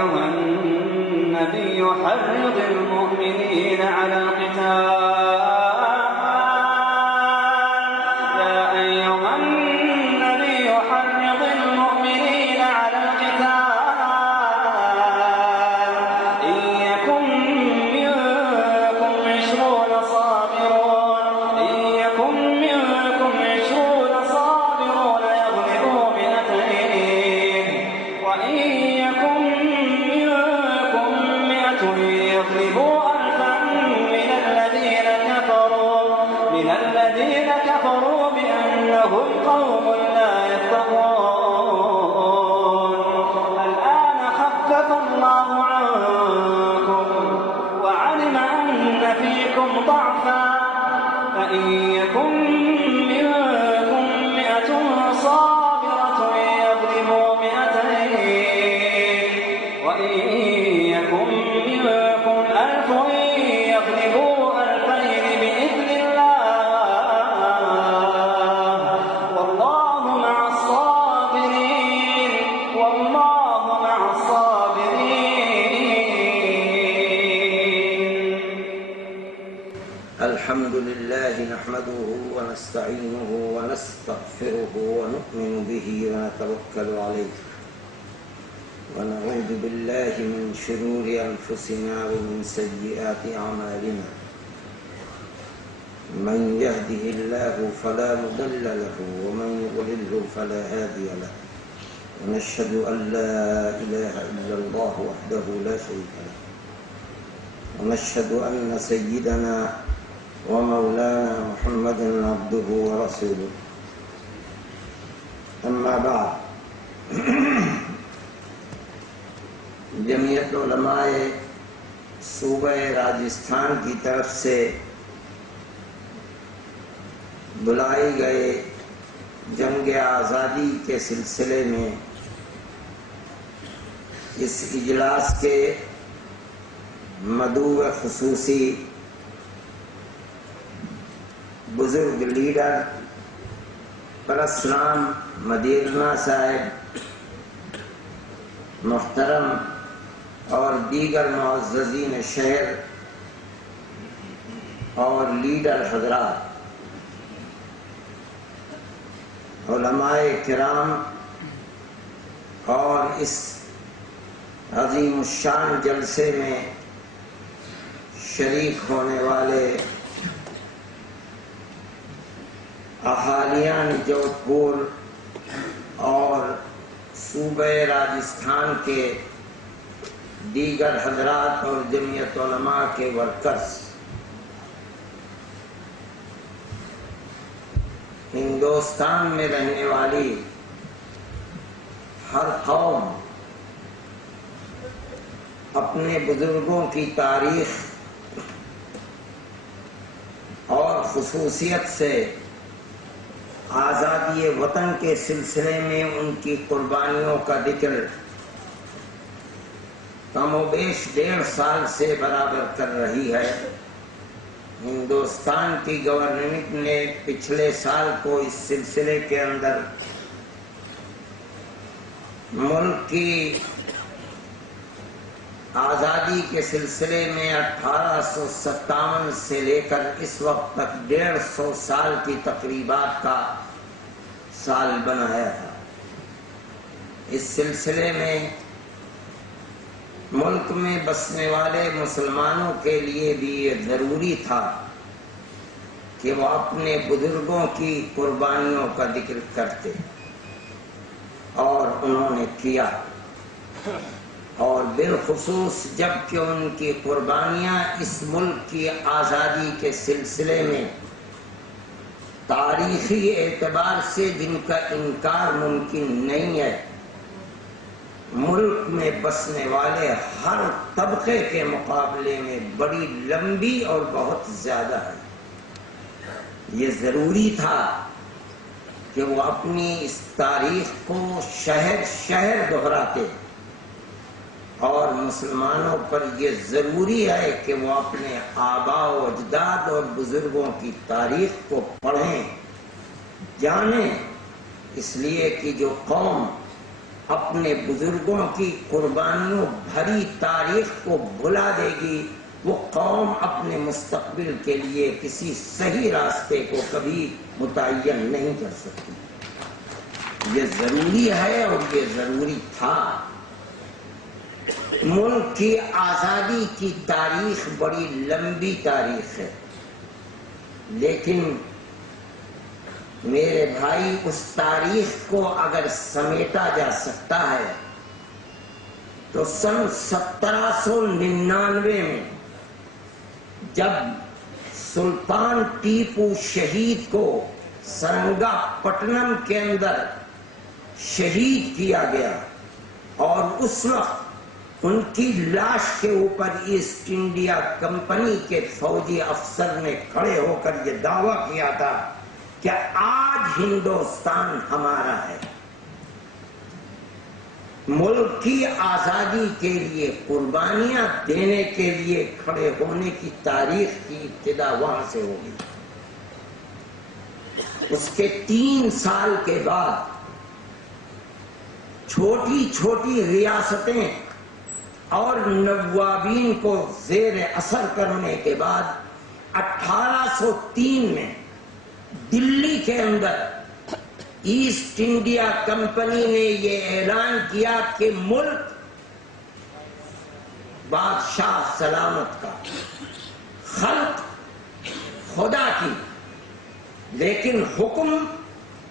أيها النبي حرض المؤمنين على القتال الحمد لله نحمده ونستعينه ونستغفره ونؤمن به ونتوكل عليه ونعوذ بالله من شرور أنفسنا ومن سيئات أعمالنا من يهده الله فلا مضل له ومن يضلل فلا هادي له ونشهد أن لا إله إلا الله وحده لا شريك له ونشهد أن سيدنا ومولانا محمد عبده ورسوله اما بعد جمعیت علماء صوبہ راجستھان کی طرف سے بلائے گئے جنگ آزادی کے سلسلے میں اس اجلاس کے مدعو خصوصی بزرگ لیڈر پرسرام مدیرنا صاحب، محترم اور دیگر معززین شہر اور لیڈر حضرات، علماء کرام اور اس عظیم الشان جلسے میں شریک ہونے والے اہالیان جودھ پور اور صوبہ راجستھان کے دیگر حضرات اور جمعیت علماء کے ورکرز، ہندوستان میں رہنے والی ہر قوم اپنے بزرگوں کی تاریخ اور خصوصیت سے آزادی وطن کے سلسلے میں ان کی قربانیوں کا ذکر کم و بیش 1.5 سال سے برابر کر رہی ہے۔ ہندوستان کی گورنمنٹ نے پچھلے سال کو اس سلسلے کے اندر ملک کی آزادی کے سلسلے میں 1857 سے لے کر اس وقت تک 150 سال کی تقریبات کا سال بنایا تھا۔ اس سلسلے میں ملک میں بسنے والے مسلمانوں کے لیے بھی یہ ضروری تھا کہ وہ اپنے بزرگوں کی قربانیوں کا ذکر کرتے، اور انہوں نے کیا، اور بالخصوص جب کہ ان کی قربانیاں اس ملک کی آزادی کے سلسلے میں تاریخی اعتبار سے جن کا انکار ممکن نہیں ہے، ملک میں بسنے والے ہر طبقے کے مقابلے میں بڑی لمبی اور بہت زیادہ ہے۔ یہ ضروری تھا کہ وہ اپنی اس تاریخ کو شہر شہر دہراتے، اور مسلمانوں پر یہ ضروری ہے کہ وہ اپنے آباء و اجداد اور بزرگوں کی تاریخ کو پڑھیں، جانیں، اس لیے کہ جو قوم اپنے بزرگوں کی قربانیوں بھری تاریخ کو بھلا دے گی، وہ قوم اپنے مستقبل کے لیے کسی صحیح راستے کو کبھی متعین نہیں کر سکتی۔ یہ ضروری ہے اور یہ ضروری تھا۔ ملک کی آزادی کی تاریخ بڑی لمبی تاریخ ہے، لیکن میرے بھائی اس تاریخ کو اگر سمیٹا جا سکتا ہے تو سن 1799 میں جب سلطان ٹیپو شہید کو سرنگا پٹنم کے اندر شہید کیا گیا اور اس وقت ان کی لاش کے اوپر ایسٹ انڈیا کمپنی کے فوجی افسر نے کھڑے ہو کر یہ دعویٰ کیا تھا کہ آج ہندوستان ہمارا ہے۔ ملک کی آزادی کے لیے قربانیاں دینے کے لیے کھڑے ہونے کی تاریخ کی ابتدا وہاں سے ہوگی۔ اس کے 3 سال کے بعد چھوٹی چھوٹی ریاستیں اور نوابین کو زیر اثر کرنے کے بعد 1803 میں دلی کے اندر ایسٹ انڈیا کمپنی نے یہ اعلان کیا کہ ملک بادشاہ سلامت کا، خلق خدا کی، لیکن حکم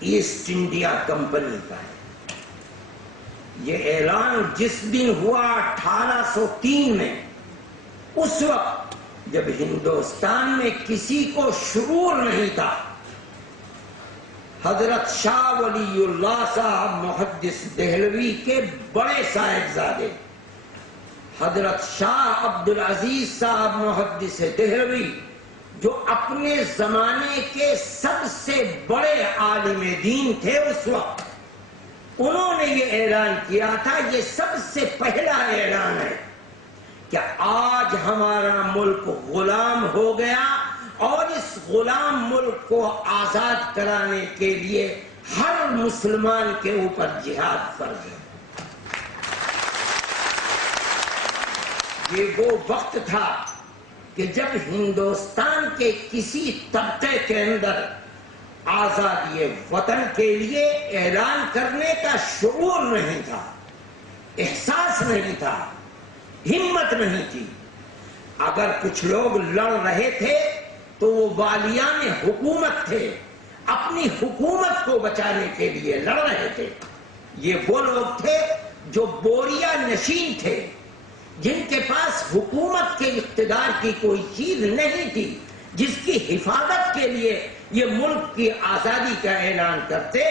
ایسٹ انڈیا کمپنی کا ہے۔ یہ اعلان جس دن ہوا 1803 میں، اس وقت جب ہندوستان میں کسی کو شعور نہیں تھا، حضرت شاہ ولی اللہ صاحب محدث دہلوی کے بڑے صاحبزادے حضرت شاہ عبدالعزیز صاحب محدث دہلوی، جو اپنے زمانے کے سب سے بڑے عالم دین تھے اس وقت، انہوں نے یہ اعلان کیا تھا، یہ سب سے پہلا اعلان ہے کہ آج ہمارا ملک غلام ہو گیا اور اس غلام ملک کو آزاد کرانے کے لیے ہر مسلمان کے اوپر جہاد فرض ہے۔ یہ وہ وقت تھا کہ جب ہندوستان کے کسی طبقے کے اندر آزادی وطن کے لیے اعلان کرنے کا شعور نہیں تھا، احساس نہیں تھا، ہمت نہیں تھی۔ اگر کچھ لوگ لڑ رہے تھے تو وہ والیان حکومت تھے، اپنی حکومت کو بچانے کے لیے لڑ رہے تھے۔ یہ وہ لوگ تھے جو بوریا نشین تھے، جن کے پاس حکومت کے اقتدار کی کوئی چیز نہیں تھی، جس کی حفاظت کے لیے یہ ملک کی آزادی کا اعلان کرتے۔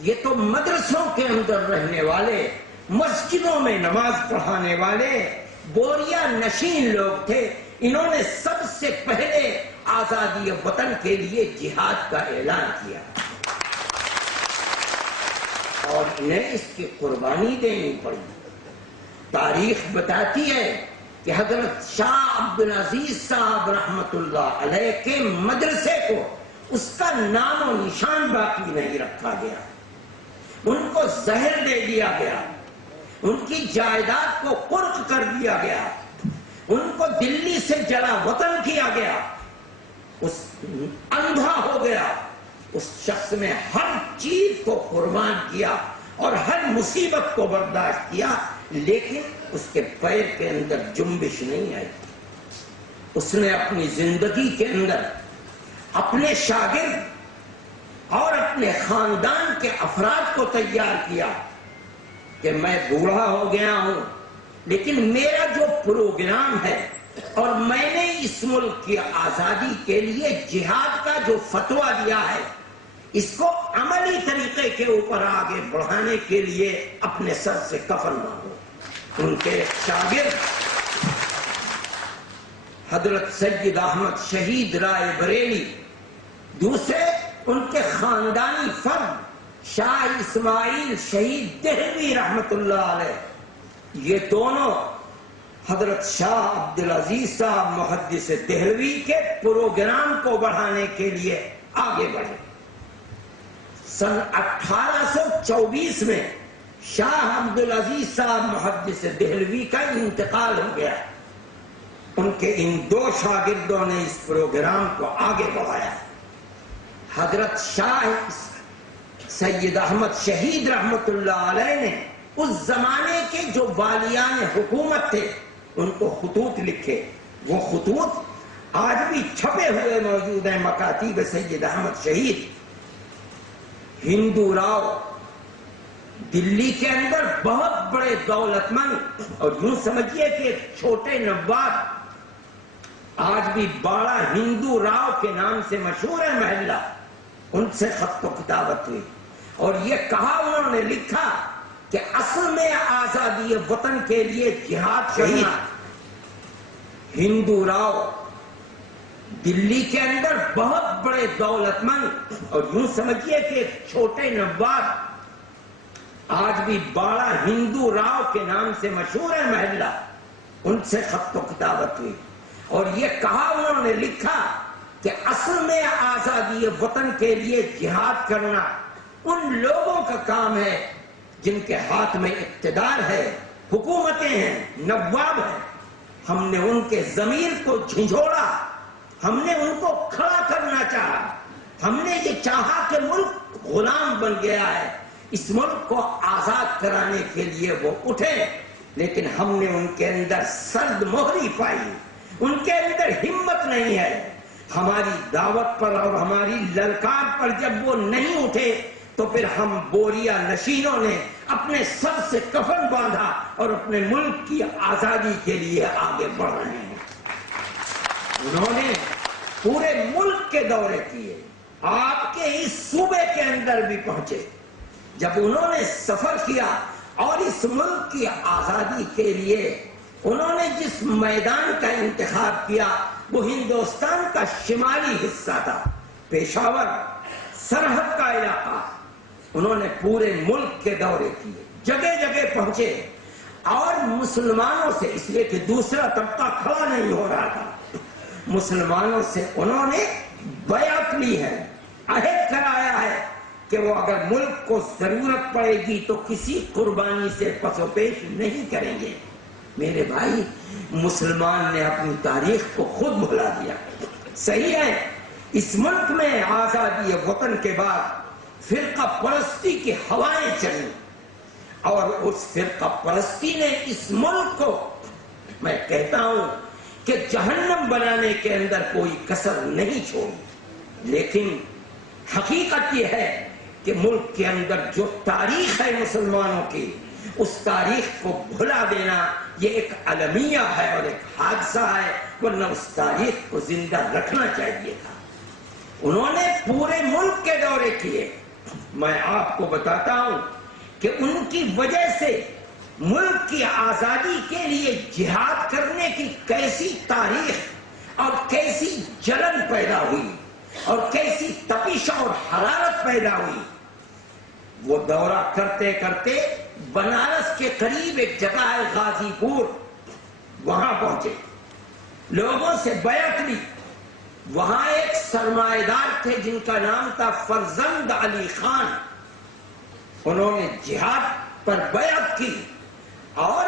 یہ تو مدرسوں کے اندر رہنے والے، مسجدوں میں نماز پڑھانے والے بوریا نشین لوگ تھے۔ انہوں نے سب سے پہلے آزادی وطن کے لیے جہاد کا اعلان کیا اور انہیں اس کی قربانی دینی پڑی۔ تاریخ بتاتی ہے کہ حضرت شاہ عبدالعزیز صاحب رحمت اللہ علیہ کے مدرسے کو اس کا نام و نشان باقی نہیں رکھا گیا، ان کو زہر دے دیا گیا، ان کی جائیداد کو قرق کر دیا گیا، ان کو دلی سے جلا وطن کیا گیا، اس اندھا ہو گیا۔ اس شخص نے ہر چیز کو قربان کیا اور ہر مصیبت کو برداشت کیا، لیکن اس کے پیر کے اندر جنبش نہیں آئی۔ اس نے اپنی زندگی کے اندر اپنے شاگرد اور اپنے خاندان کے افراد کو تیار کیا کہ میں بوڑھا ہو گیا ہوں، لیکن میرا جو پروگرام ہے اور میں نے اس ملک کی آزادی کے لیے جہاد کا جو فتویٰ دیا ہے، اس کو عملی طریقے کے اوپر آگے بڑھانے کے لیے اپنے سر سے کفن مانگو۔ ان کے شاگرد حضرت سید احمد شہید رائے بریلی، دوسرے ان کے خاندانی فرد شاہ اسماعیل شہید دہلوی رحمت اللہ علیہ، یہ دونوں حضرت شاہ عبدالعزیز صاحب محدث دہلوی کے پروگرام کو بڑھانے کے لیے آگے بڑھے۔ سن 1824 میں شاہ عبدالعزیز صاحب محدث دہلوی کا انتقال ہو گیا. ان کے ان دو شاگردوں نے اس پروگرام کو آگے بڑھایا. حضرت شاہ سید احمد شہید رحمت اللہ علیہ نے اس زمانے کے جو والیان حکومت تھے ان کو خطوط لکھے. وہ خطوط آج بھی چھپے ہوئے موجود ہیں مکاتیب سید احمد شہید. ہندو راؤ دلی کے اندر بہت بڑے دولت مند اور یوں سمجھیے کہ ایک چھوٹے نواب، آج بھی باڑا ہندو راؤ کے نام سے مشہور ہے محلہ، ان سے خط و کتابت ہوئی اور یہ کہا انہوں نے لکھا کہ اصل میں آزادی وطن کے لیے جہاد کرنا. ہندو راؤ دلی کے اندر بہت بڑے دولت مند اور یوں سمجھیے کہ ایک چھوٹے نواب، آج بھی باڑا ہندو راؤ کے نام سے مشہور ہے محلہ، ان سے خط و کتابت ہوئی اور یہ کہا انہوں نے لکھا کہ اصل میں آزادی وطن کے لیے جہاد کرنا ان لوگوں کا کام ہے جن کے ہاتھ میں اقتدار ہے، حکومتیں ہیں، نواب ہیں. ہم نے ان کے ضمیر کو جھنجھوڑا، ہم نے ان کو کھڑا کرنا چاہا. ہم نے یہ چاہا کہ ملک غلام بن گیا ہے، اس ملک کو آزاد کرانے کے لیے وہ اٹھے، لیکن ہم نے ان کے اندر سرد مہری پائی، ان کے اندر ہمت نہیں ہے. ہماری دعوت پر اور ہماری للکار پر جب وہ نہیں اٹھے تو پھر ہم بوریا نشینوں نے اپنے سر سے کفن باندھا اور اپنے ملک کی آزادی کے لیے آگے بڑھ رہے ہیں. انہوں نے پورے ملک کے دورے کیے، آپ کے اس صوبے کے اندر بھی پہنچے. جب انہوں نے سفر کیا اور اس ملک کی آزادی کے لیے انہوں نے جس میدان کا انتخاب کیا وہ ہندوستان کا شمالی حصہ تھا، پشاور سرحد کا علاقہ. انہوں نے پورے ملک کے دورے کیے، جگہ جگہ پہنچے اور مسلمانوں سے، اس لیے کہ دوسرا طبقہ کھڑا نہیں ہو رہا تھا، مسلمانوں سے انہوں نے بیعت لی ہے، عہد کرایا ہے کہ وہ اگر ملک کو ضرورت پڑے گی تو کسی قربانی سے پس و پیش نہیں کریں گے. میرے بھائی، مسلمان نے اپنی تاریخ کو خود بھلا دیا. صحیح ہے، اس ملک میں آزادی وطن کے بعد فرقہ پرستی کی ہوائیں چلی اور اس فرقہ پرستی نے اس ملک کو، میں کہتا ہوں کہ جہنم بنانے کے اندر کوئی کسر نہیں چھوڑی. لیکن حقیقت یہ ہے کہ ملک کے اندر جو تاریخ ہے مسلمانوں کی، اس تاریخ کو بھلا دینا یہ ایک المیہ ہے اور ایک حادثہ ہے، ورنہ اس تاریخ کو زندہ رکھنا چاہیے تھا. انہوں نے پورے ملک کے دورے کیے. میں آپ کو بتاتا ہوں کہ ان کی وجہ سے ملک کی آزادی کے لیے جہاد کرنے کی کیسی تاریخ اور کیسی جلن پیدا ہوئی اور کیسی تپش اور حرارت پیدا ہوئی. وہ دورہ کرتے کرتے بنارس کے قریب ایک جگہ ہے غازی پور، وہاں پہنچے، لوگوں سے بیعت لی. وہاں ایک سرمایہ دار تھے جن کا نام تھا فرزند علی خان. انہوں نے جہاد پر بیعت کی اور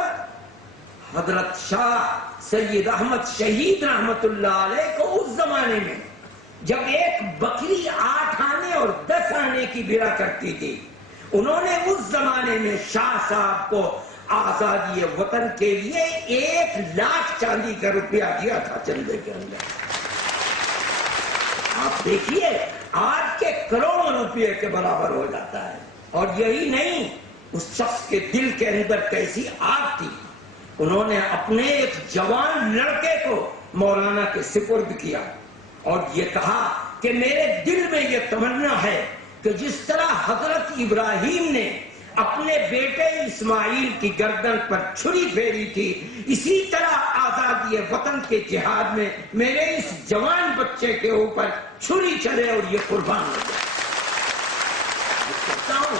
حضرت شاہ سید احمد شہید رحمت اللہ علیہ کو اس زمانے میں جب ایک بکری 8 آنے اور 10 آنے کی بھرا کرتی تھی، انہوں نے اس زمانے میں شاہ صاحب کو آزادی وطن کے لیے 1 لاکھ چاندی کا روپیہ دیا تھا چندے کے اندر. آپ دیکھیے آج کے کروڑوں روپے کے برابر ہو جاتا ہے. اور یہی نہیں، اس شخص کے دل کے اندر کیسی آگ تھی. انہوں نے اپنے ایک جوان لڑکے کو مولانا کے سپرد کیا اور یہ کہا کہ میرے دل میں یہ تمنا ہے کہ جس طرح حضرت ابراہیم نے اپنے بیٹے اسماعیل کی گردن پر چھری پھیری تھی، اسی طرح آزادی وطن کے جہاد میں میرے اس جوان بچے کے اوپر چھری چلے اور یہ قربان ہو جائے. میں کہتا ہوں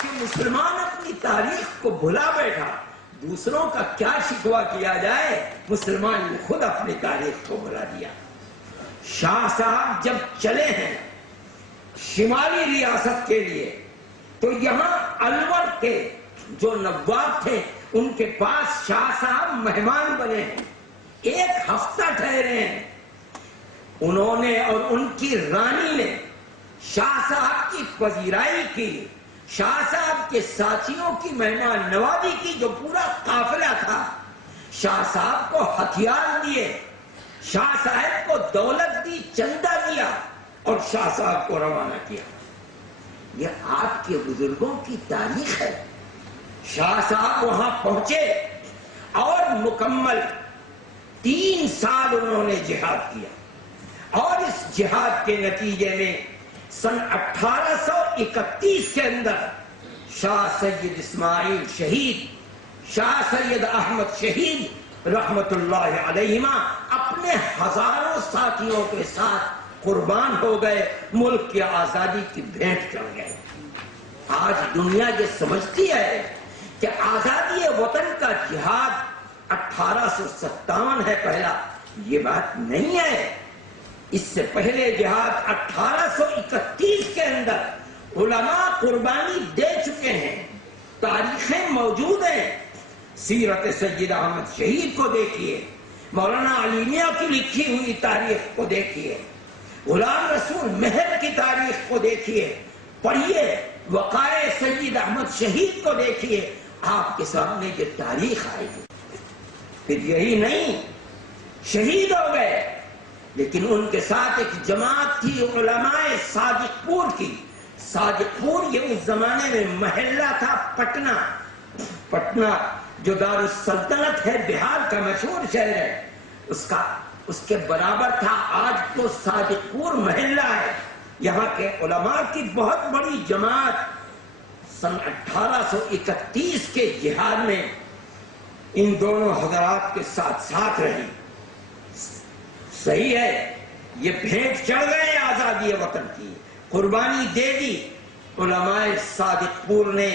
کہ مسلمان اپنی تاریخ کو بھلا بیٹھا، دوسروں کا کیا شکوہ کیا جائے، مسلمان نے خود اپنی تاریخ کو بھلا دیا. شاہ صاحب جب چلے ہیں شمالی ریاست کے لیے تو یہاں الور کے جو نواب تھے ان کے پاس شاہ صاحب مہمان بنے ہیں، 1 ہفتہ ٹھہرے ہیں۔ انہوں نے اور ان کی رانی نے شاہ صاحب کی پذیرائی کی، شاہ صاحب کے ساتھیوں کی مہمان نوازی کی، جو پورا قافلہ تھا۔ شاہ صاحب کو ہتھیار دیے، شاہ صاحب کو دولت دی، چندہ دیا اور شاہ صاحب کو روانہ کیا۔ یہ آپ کے بزرگوں کی تاریخ ہے۔ شاہ صاحب وہاں پہنچے اور مکمل 3 سال انہوں نے جہاد کیا، اور اس جہاد کے نتیجے میں سن 1831 کے اندر شاہ سید اسماعیل شہید، شاہ سید احمد شہید رحمت اللہ علیہما اپنے ہزاروں ساتھیوں کے ساتھ قربان ہو گئے، ملک کی آزادی کی بھیٹ چڑھ گئے۔ آج دنیا یہ سمجھتی ہے کہ آزادی وطن کا جہاد 1857 ہے پہلا، یہ بات نہیں ہے۔ اس سے پہلے جہاد 1831 کے اندر علماء قربانی دے چکے ہیں، تاریخیں موجود ہیں۔ سیرت سید احمد شہید کو دیکھیے، مولانا علی میاں کی لکھی ہوئی تاریخ کو دیکھیے، غلام رسول مہر کی تاریخ کو دیکھیے، پڑھیے وقائع سید احمد شہید کو دیکھیے، آپ کے سامنے یہ تاریخ آئے گی۔ پھر یہی نہیں، شہید ہو گئے، لیکن ان کے ساتھ ایک جماعت تھی علماء صادق پور کی۔ صادق پور یہ اس زمانے میں محلہ تھا پٹنہ، پٹنہ جو دارالسلطنت ہے، بہار کا مشہور شہر ہے، اس کے برابر تھا۔ آج تو صادق پور محلہ ہے۔ یہاں کے علماء کی بہت بڑی جماعت سن 1831 کے جہاد میں ان دونوں حضرات کے ساتھ ساتھ رہی۔ صحیح ہے، یہ بھیٹ چڑھ گئے آزادی وطن کی، قربانی دے دی۔ علماء صادق پور نے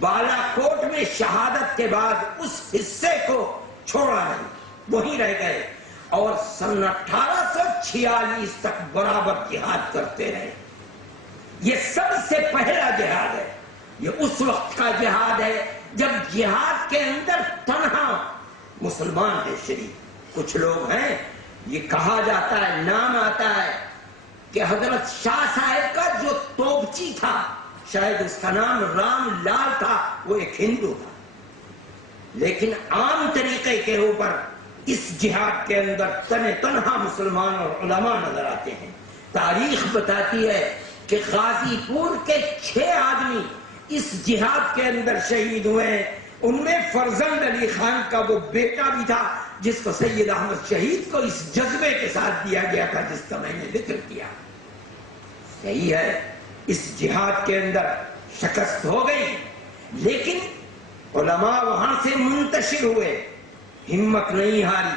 بالا کوٹ میں شہادت کے بعد اس حصے کو چھوڑا نہیں، وہیں رہ گئے، اور سن 1846 تک برابر جہاد کرتے رہے۔ یہ سب سے پہلا جہاد ہے، یہ اس وقت کا جہاد ہے جب جہاد کے اندر تنہا مسلمان ہے شریک۔ کچھ لوگ ہیں، یہ کہا جاتا ہے، نام آتا ہے کہ حضرت شاہ صاحب کا جو توپچی تھا، شاید اس کا نام رام لال تھا، وہ ایک ہندو تھا، لیکن عام طریقے کے اوپر اس جہاد کے اندر تنہا مسلمان اور علماء نظر آتے ہیں۔ تاریخ بتاتی ہے کہ غازی پور کے 6 آدمی اس جہاد کے اندر شہید ہوئے ہیں۔ ان میں فرزند علی خان کا وہ بیٹا بھی تھا جس کو سید احمد شہید کو اس جذبے کے ساتھ دیا گیا تھا جس کا میں نے ذکر کیا۔ صحیح ہے، اس جہاد کے اندر شکست ہو گئی، لیکن علماء وہاں سے منتشر ہوئے، ہمت نہیں ہاری،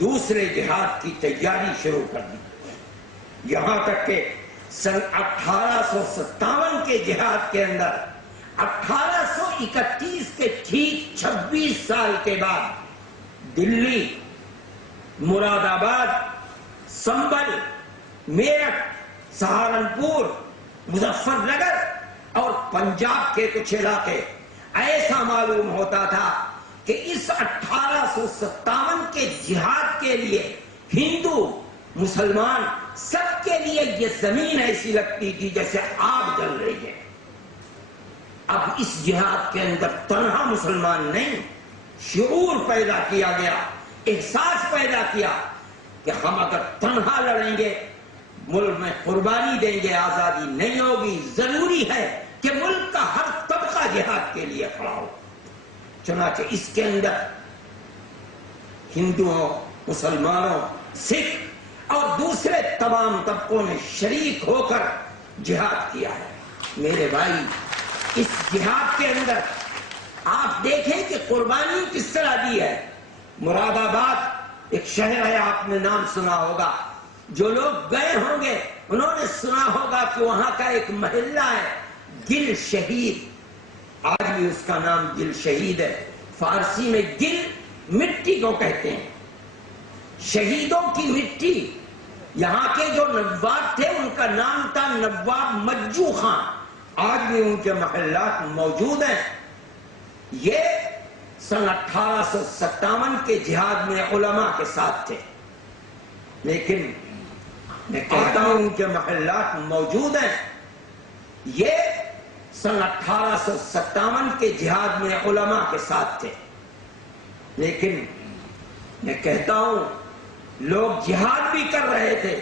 دوسرے جہاد کی تیاری شروع کر دی۔ یہاں تک کہ سن 1857 کے جہاد کے اندر 1831 کے ٹھیک 26 سال کے بعد دلی، مراد آباد، سنبل، میرٹھ، سہارنپور، مظفر نگر اور پنجاب کے کچھ علاقے ایسا معلوم ہوتا تھا کہ اس 1857 کے جہاد کے لیے ہندو مسلمان سب کے لیے یہ زمین ایسی لگتی تھی جیسے آگ جل رہی ہے۔ اب اس جہاد کے اندر تنہا مسلمان نہیں، شعور پیدا کیا گیا، احساس پیدا کیا کہ ہم اگر تنہا لڑیں گے ملک میں قربانی دیں گے، آزادی نہیں ہوگی، ضروری ہے کہ ملک کا ہر طبقہ جہاد کے لیے کھڑا ہو۔ چنانچہ اس کے اندر ہندوؤں، مسلمانوں، سکھ اور دوسرے تمام طبقوں نے شریک ہو کر جہاد کیا ہے۔ میرے بھائی، اس جہاد کے اندر آپ دیکھیں کہ قربانی کس طرح دی ہے۔ مراد آباد ایک شہر ہے، آپ نے نام سنا ہوگا، جو لوگ گئے ہوں گے انہوں نے سنا ہوگا کہ وہاں کا ایک محلہ ہے گل شہید، آج بھی اس کا نام گل شہید ہے۔ فارسی میں گل مٹی کو کہتے ہیں، شہیدوں کی مٹی۔ یہاں کے جو نواب تھے ان کا نام تھا نواب مجو خان، آج بھی ان کے محلات موجود ہیں۔ یہ سن 1857 کے جہاد میں علماء کے ساتھ تھے، لیکن میں کہتا ہوں ان کے محلات موجود ہیں۔ یہ سن 1857 کے جہاد میں علماء کے ساتھ تھے، لیکن میں کہتا ہوں لوگ جہاد بھی کر رہے تھے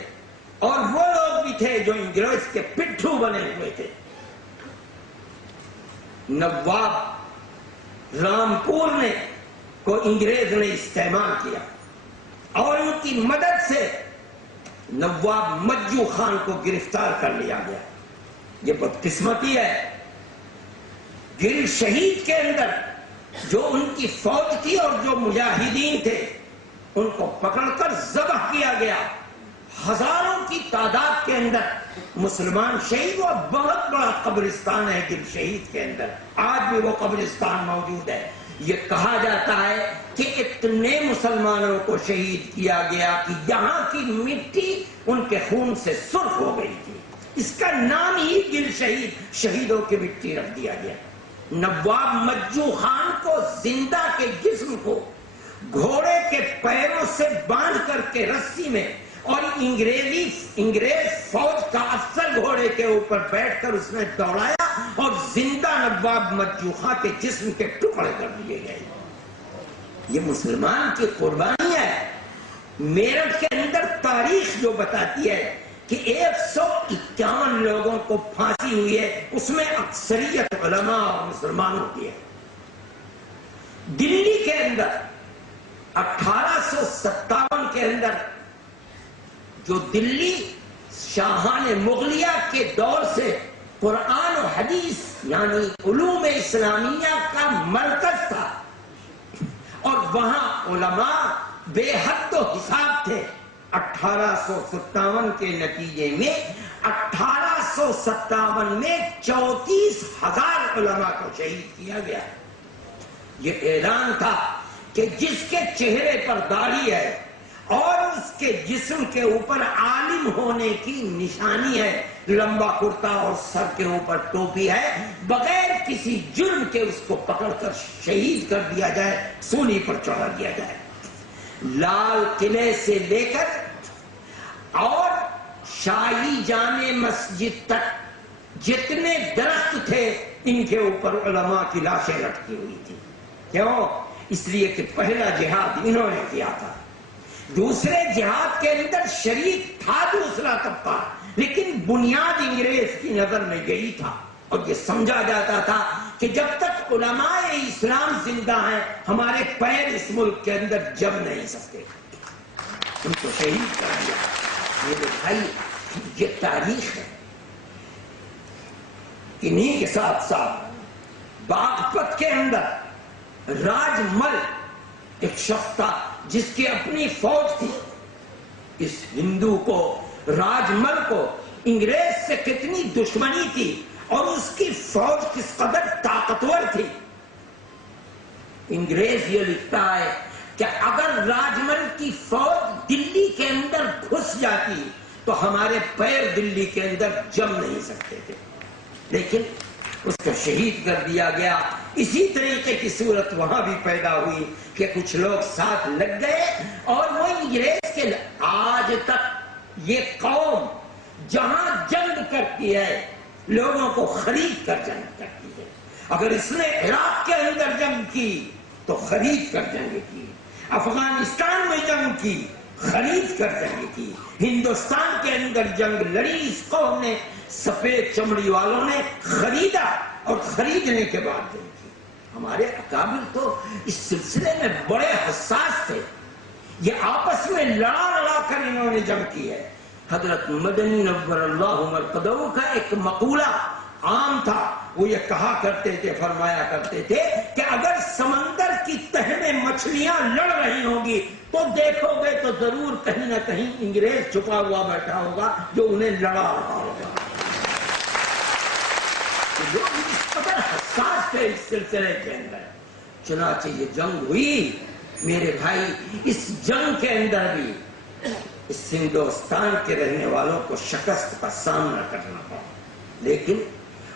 اور وہ لوگ بھی تھے جو انگریز کے پٹھو بنے ہوئے تھے۔ نواب رامپور نے کو انگریز نے استعمال کیا اور ان کی مدد سے نواب مجو خان کو گرفتار کر لیا گیا۔ یہ بدقسمتی ہے، گل شہید کے اندر جو ان کی فوج تھی اور جو مجاہدین تھے ان کو پکڑ کر ذبح کیا گیا۔ ہزاروں کی تعداد کے اندر مسلمان شہید، وہ بہت بڑا قبرستان ہے گل شہید کے اندر، آج بھی وہ قبرستان موجود ہے۔ یہ کہا جاتا ہے کہ اتنے مسلمانوں کو شہید کیا گیا کہ یہاں کی مٹی ان کے خون سے سرخ ہو گئی تھی، اس کا نام ہی گل شہید، شہیدوں کی مٹی رکھ دیا گیا۔ نواب مجو خان کو زندہ کے جسم کو گھوڑے کے پیروں سے باندھ کر کے رسی میں، اور انگریز فوج کا افسر گھوڑے کے اوپر بیٹھ کر اس نے دوڑایا اور زندہ نواب مجو خان کے جسم کے ٹکڑے کر دیے گئے۔ یہ مسلمان کی قربانی ہے۔ میرٹھ کے اندر تاریخ جو بتاتی ہے کہ 151 لوگوں کو پھانسی ہوئی ہے، اس میں اکثریت علماء اور مسلمانوں کی ہے۔ دلی کے اندر 1857 کے اندر جو دلی شاہان مغلیہ کے دور سے قرآن و حدیث یعنی علوم اسلامیہ کا مرکز تھا اور وہاں علماء بے حد و حساب تھے، 1857 کے نتیجے میں 1857 میں 34,000 علماء کو شہید کیا گیا۔ یہ اعلان تھا کہ جس کے چہرے پر داڑھی ہے اور اس کے جسم کے اوپر عالم ہونے کی نشانی ہے، لمبا کرتا اور سر کے اوپر ٹوپی ہے، بغیر کسی جرم کے اس کو پکڑ کر شہید کر دیا جائے، سولی پر چڑھا دیا جائے۔ لال قلعے سے لے کر اور شاہی جامع مسجد تک جتنے درخت تھے ان کے اوپر علماء کی لاشیں لٹکی ہوئی تھی۔ کیوں؟ اس لیے کہ پہلا جہاد انہوں نے کیا تھا، دوسرے جہاد کے اندر شریک تھا دوسرا طبقہ، لیکن بنیاد انگریز کی نظر میں گئی تھا اور یہ سمجھا جاتا تھا کہ جب تک علماء اسلام زندہ ہیں ہمارے پیر اس ملک کے اندر جم نہیں سکتے، ان کو شہید کر دیا۔ میرے بھائی یہ تاریخ ہے۔ انہی کے ساتھ ساتھ باغپت کے اندر راج مل ایک شخص تھا جس کی اپنی فوج تھی۔ اس ہندو کو، راج مل کو انگریز سے کتنی دشمنی تھی اور اس کی فوج کس قدر طاقتور تھی۔ انگریز یہ لکھتا ہے کہ اگر راج مل کی فوج دلی کے اندر گھس جاتی تو ہمارے پیر دلی کے اندر جم نہیں سکتے تھے، لیکن اس کو شہید کر دیا گیا۔ اسی طریقے کی صورت وہاں بھی پیدا ہوئی کہ کچھ لوگ ساتھ لگ گئے اور وہ انگریز کے آج تک یہ قوم جہاں جنگ کرتی ہے لوگوں کو خرید کر جنگ کرتی ہے۔ اگر اس نے عراق کے اندر جنگ کی تو خرید کر جنگ کی، افغانستان میں جنگ کی خرید کر جنگ کی، ہندوستان کے اندر جنگ لڑی اس قوم نے، سفید چمڑی والوں نے خریدا اور خریدنے کے بعد جنگ کی۔ ہمارے اکابر تو اس سلسلے میں بڑے حساس تھے، یہ آپس میں لڑا کر انہوں نے جنگ کی ہے۔ حضرت مدنی نور اللہ مرقدہ کا ایک مقولہ عام تھا، وہ یہ کہا کرتے تھے، فرمایا کرتے تھے کہ اگر سمندر کی تہ میں مچھلیاں لڑ رہی ہوں گی تو دیکھو گے تو ضرور کہیں نہ کہیں انگریز چھپا ہوا بیٹھا ہوگا جو انہیں لڑا رہا ہوگا۔ لوگ اس قدر حساس تھے اس سلسلے کے اندر۔ چنانچہ یہ جنگ ہوئی میرے بھائی، اس جنگ کے اندر بھی اس ہندوستان کے رہنے والوں کو شکست کا سامنا کرنا پڑا، لیکن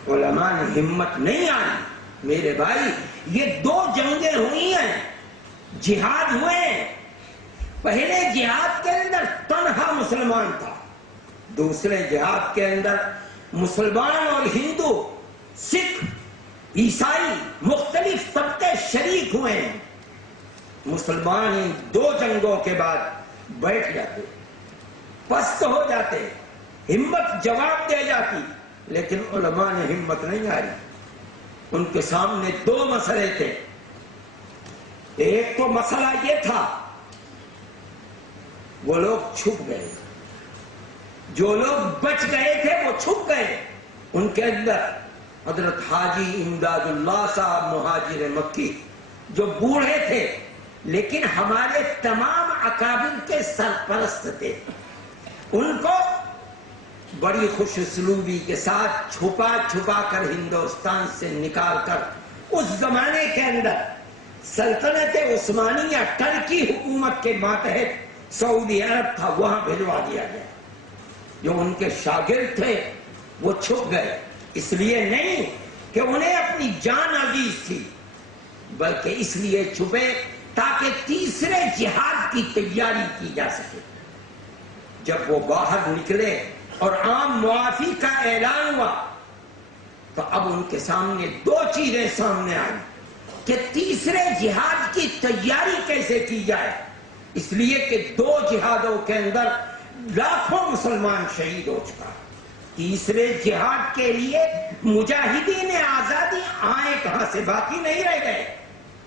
علماء نے ہمت نہیں آئی میرے بھائی یہ 2 جنگیں ہوئی ہیں، جہاد ہوئے ہیں۔ پہلے جہاد کے اندر تنہا مسلمان تھا، دوسرے جہاد کے اندر مسلمان اور ہندو، سکھ، عیسائی مختلف طبقے شریک ہوئے ہیں۔ مسلمان ان 2 جنگوں کے بعد بیٹھ جاتے، پست ہو جاتے، ہمت جواب دے جاتی، لیکن علماء نے ہمت نہیں ہاری۔ ان کے سامنے 2 مسئلے تھے۔ ایک تو مسئلہ یہ تھا، وہ لوگ چھپ گئے، جو لوگ بچ گئے تھے وہ چھپ گئے۔ ان کے اندر حضرت حاجی امداد اللہ صاحب مہاجر مکی، جو بوڑھے تھے لیکن ہمارے تمام اکابر کے سرپرست تھے، ان کو بڑی خوش اسلوبی کے ساتھ چھپا چھپا کر ہندوستان سے نکال کر اس زمانے کے اندر سلطنت عثمانیہ ٹرکی حکومت کے ماتحت سعودی عرب تھا، وہاں بھجوا دیا گیا۔ جو ان کے شاگرد تھے وہ چھپ گئے، اس لیے نہیں کہ انہیں اپنی جان عزیز تھی، بلکہ اس لیے چھپے تاکہ تیسرے جہاد کی تیاری کی جا سکے۔ جب وہ باہر نکلے اور عام معافی کا اعلان ہوا تو اب ان کے سامنے 2 چیزیں سامنے آئی کہ تیسرے جہاد کی تیاری کیسے کی جائے، اس لیے کہ 2 جہادوں کے اندر لاکھوں مسلمان شہید ہو چکا۔ تیسرے جہاد کے لیے مجاہدین آزادی آئے کہاں سے، باقی نہیں رہ گئے،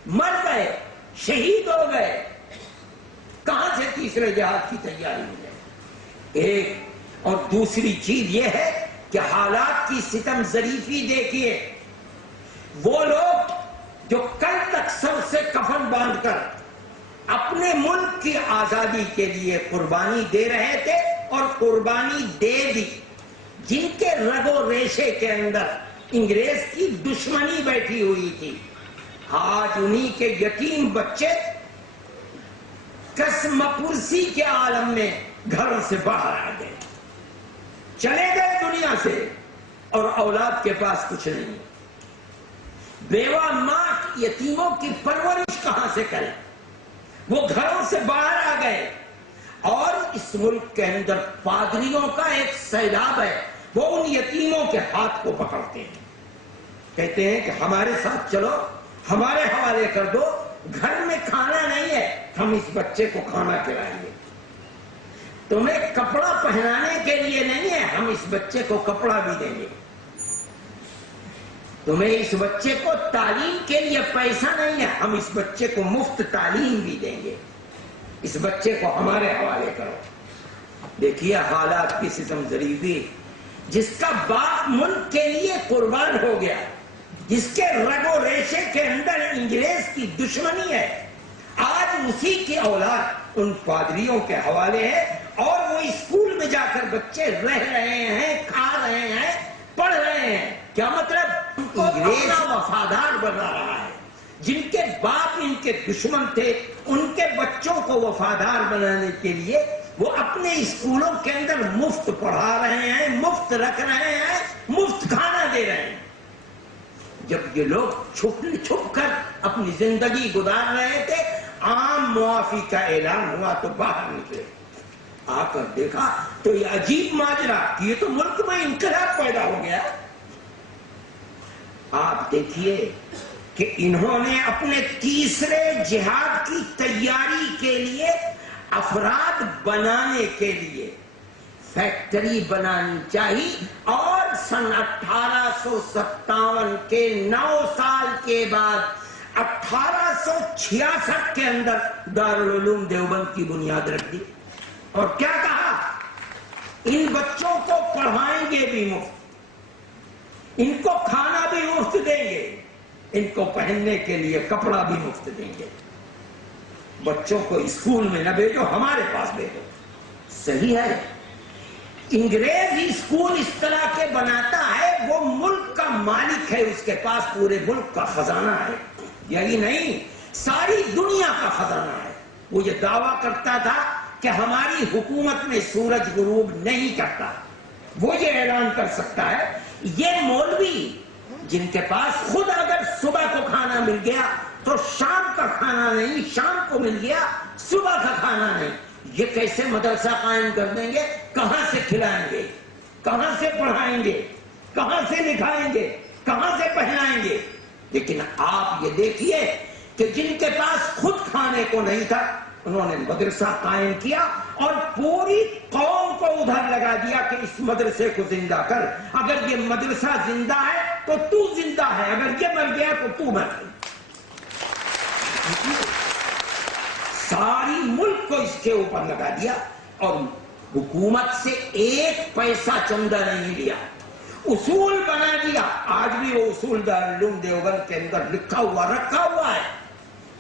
مر گئے، شہید ہو گئے، کہاں سے تیسرے جہاد کی تیاری ہو جائے۔ ایک اور دوسری چیز یہ ہے کہ حالات کی ستم ظریفی دیکھیے، وہ لوگ جو کل تک سر سے کفن باندھ کر اپنے ملک کی آزادی کے لیے قربانی دے رہے تھے اور قربانی دے دی، جن کے رگ و ریشے کے اندر انگریز کی دشمنی بیٹھی ہوئی تھی، آج انہی کے یتیم بچے قسم پرسی کے عالم میں گھروں سے باہر آ گئے، چلے گئے دنیا سے، اور اولاد کے پاس کچھ نہیں۔ بیوہ ماں یتیموں کی پرورش کہاں سے کرے، وہ گھروں سے باہر آ گئے۔ اور اس ملک کے اندر پادریوں کا ایک سیلاب ہے، وہ ان یتیموں کے ہاتھ کو پکڑتے ہیں، کہتے ہیں کہ ہمارے ساتھ چلو، ہمارے حوالے کر دو، گھر میں کھانا نہیں ہے، ہم اس بچے کو کھانا کھلائیں گے، تمہیں کپڑا پہنانے کے لیے نہیں ہے، ہم اس بچے کو کپڑا بھی دیں گے، تمہیں اس بچے کو تعلیم کے لیے پیسہ نہیں ہے، ہم اس بچے کو مفت تعلیم بھی دیں گے، اس بچے کو ہمارے حوالے کرو۔ دیکھیے حالات کی ستم ظریفی، جس کا باپ ملک کے لیے قربان ہو گیا، جس کے رگ و ریشے کے اندر انگریز کی دشمنی ہے، آج اسی کی اولاد ان پادریوں کے حوالے ہے، اور وہ اسکول میں جا کر بچے رہ رہے ہیں، کھا رہے ہیں، پڑھ رہے ہیں۔ کیا مطلب؟ انگریز وفادار بنا رہا ہے، جن کے باپ ان کے دشمن تھے، ان کے بچوں کو وفادار بنانے کے لیے وہ اپنے اسکولوں کے اندر مفت پڑھا رہے ہیں، مفت رکھ رہے ہیں، مفت کھانا دے رہے ہیں۔ جب یہ لوگ چھپ کر اپنی زندگی گزار رہے تھے، عام معافی کا اعلان ہوا تو باہر نکلے، آ کر دیکھا تو یہ عجیب ماجرا، یہ تو ملک میں انقلاب پیدا ہو گیا۔ آپ دیکھیے کہ انہوں نے اپنے تیسرے جہاد کی تیاری کے لیے افراد بنانے کے لیے فیکٹری بنانی چاہیے، اور سن 1857 کے 9 سال کے بعد 1866 کے اندر دارالعلوم دیوبند کی بنیاد رکھ دی، اور کیا کہا؟ ان بچوں کو پڑھائیں گے بھی مفت، ان کو کھانا بھی مفت دیں گے، ان کو پہننے کے لیے کپڑا بھی مفت دیں گے، بچوں کو اسکول میں نہ بھیجو، ہمارے پاس بھیجو۔ صحیح ہے، انگریز اسکول اس طرح کے بناتا ہے، وہ ملک کا مالک ہے، اس کے پاس پورے ملک کا خزانہ ہے، یہی نہیں ساری دنیا کا خزانہ ہے۔ وہ یہ دعویٰ کرتا تھا کہ ہماری حکومت میں سورج غروب نہیں کرتا، وہ یہ اعلان کر سکتا ہے۔ یہ مولوی جن کے پاس خود اگر صبح کو کھانا مل گیا تو شام کا کھانا نہیں، شام کو مل گیا صبح کا کھانا نہیں، یہ کیسے مدرسہ قائم کر دیں گے؟ کہاں سے کھلائیں گے؟ کہاں سے پڑھائیں گے؟ کہاں سے لکھائیں گے؟ کہاں سے پہنائیں گے؟ لیکن آپ یہ دیکھیے کہ جن کے پاس خود کھانے کو نہیں تھا انہوں نے مدرسہ قائم کیا اور پوری قوم کو ادھر لگا دیا کہ اس مدرسے کو زندہ کر، اگر یہ مدرسہ زندہ ہے تو تو زندہ ہے، اگر یہ مر گیا تو تو مر گئی۔ ساری ملک کو اس کے اوپر لگا دیا اور حکومت سے ایک پیسہ چندہ نہیں لیا، اصول بنا دیا۔ آج بھی وہ اصول دارالعلوم دیوبند کے اندر لکھا ہوا رکھا ہوا ہے،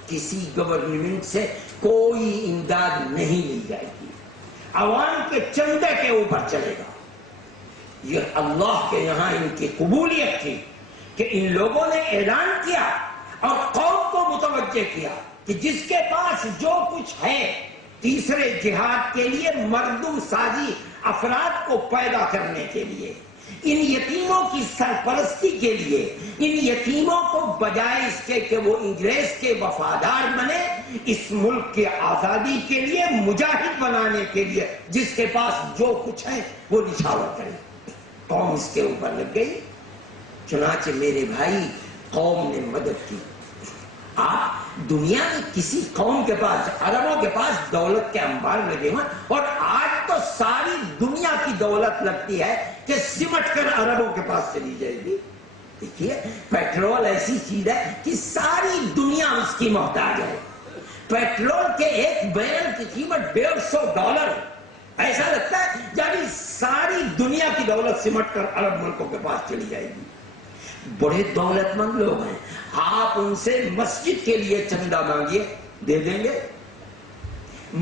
کسی گورنمنٹ سے کوئی امداد نہیں لی جائے گی، عوام کے چندے کے اوپر چلے گا۔ یہ اللہ کے یہاں ان کی قبولیت تھی کہ ان لوگوں نے اعلان کیا اور قوم کو متوجہ کیا کہ جس کے پاس جو کچھ ہے تیسرے جہاد کے لیے مردم سازی افراد کو پیدا کرنے کے لیے، ان یتیموں کی سرپرستی کے لیے، ان یتیموں کو بجائے اس کے کہ وہ انگریز کے وفادار بنے، اس ملک کی آزادی کے لیے مجاہد بنانے کے لیے جس کے پاس جو کچھ ہے وہ نچھاور کرے۔ قوم اس کے اوپر لگ گئی۔ چنانچہ میرے بھائی قوم نے مدد کی۔ آپ دنیا میں کسی قوم کے پاس، عربوں کے پاس دولت کے انبار لگے ہوئے، اور آج تو ساری دنیا کی دولت لگتی ہے کہ سمٹ کر عربوں کے پاس چلی جائے گی۔ دیکھیے پیٹرول ایسی چیز ہے کہ ساری دنیا اس کی محتاج ہے۔ پیٹرول کے ایک بیرل کی قیمت $150، ایسا لگتا ہے جب ساری دنیا کی دولت سمٹ کر عرب ملکوں کے پاس چلی جائے گی۔ بڑے دولت مند لوگ ہیں، آپ ان سے مسجد کے لیے چندہ مانگیے، دے دیں گے۔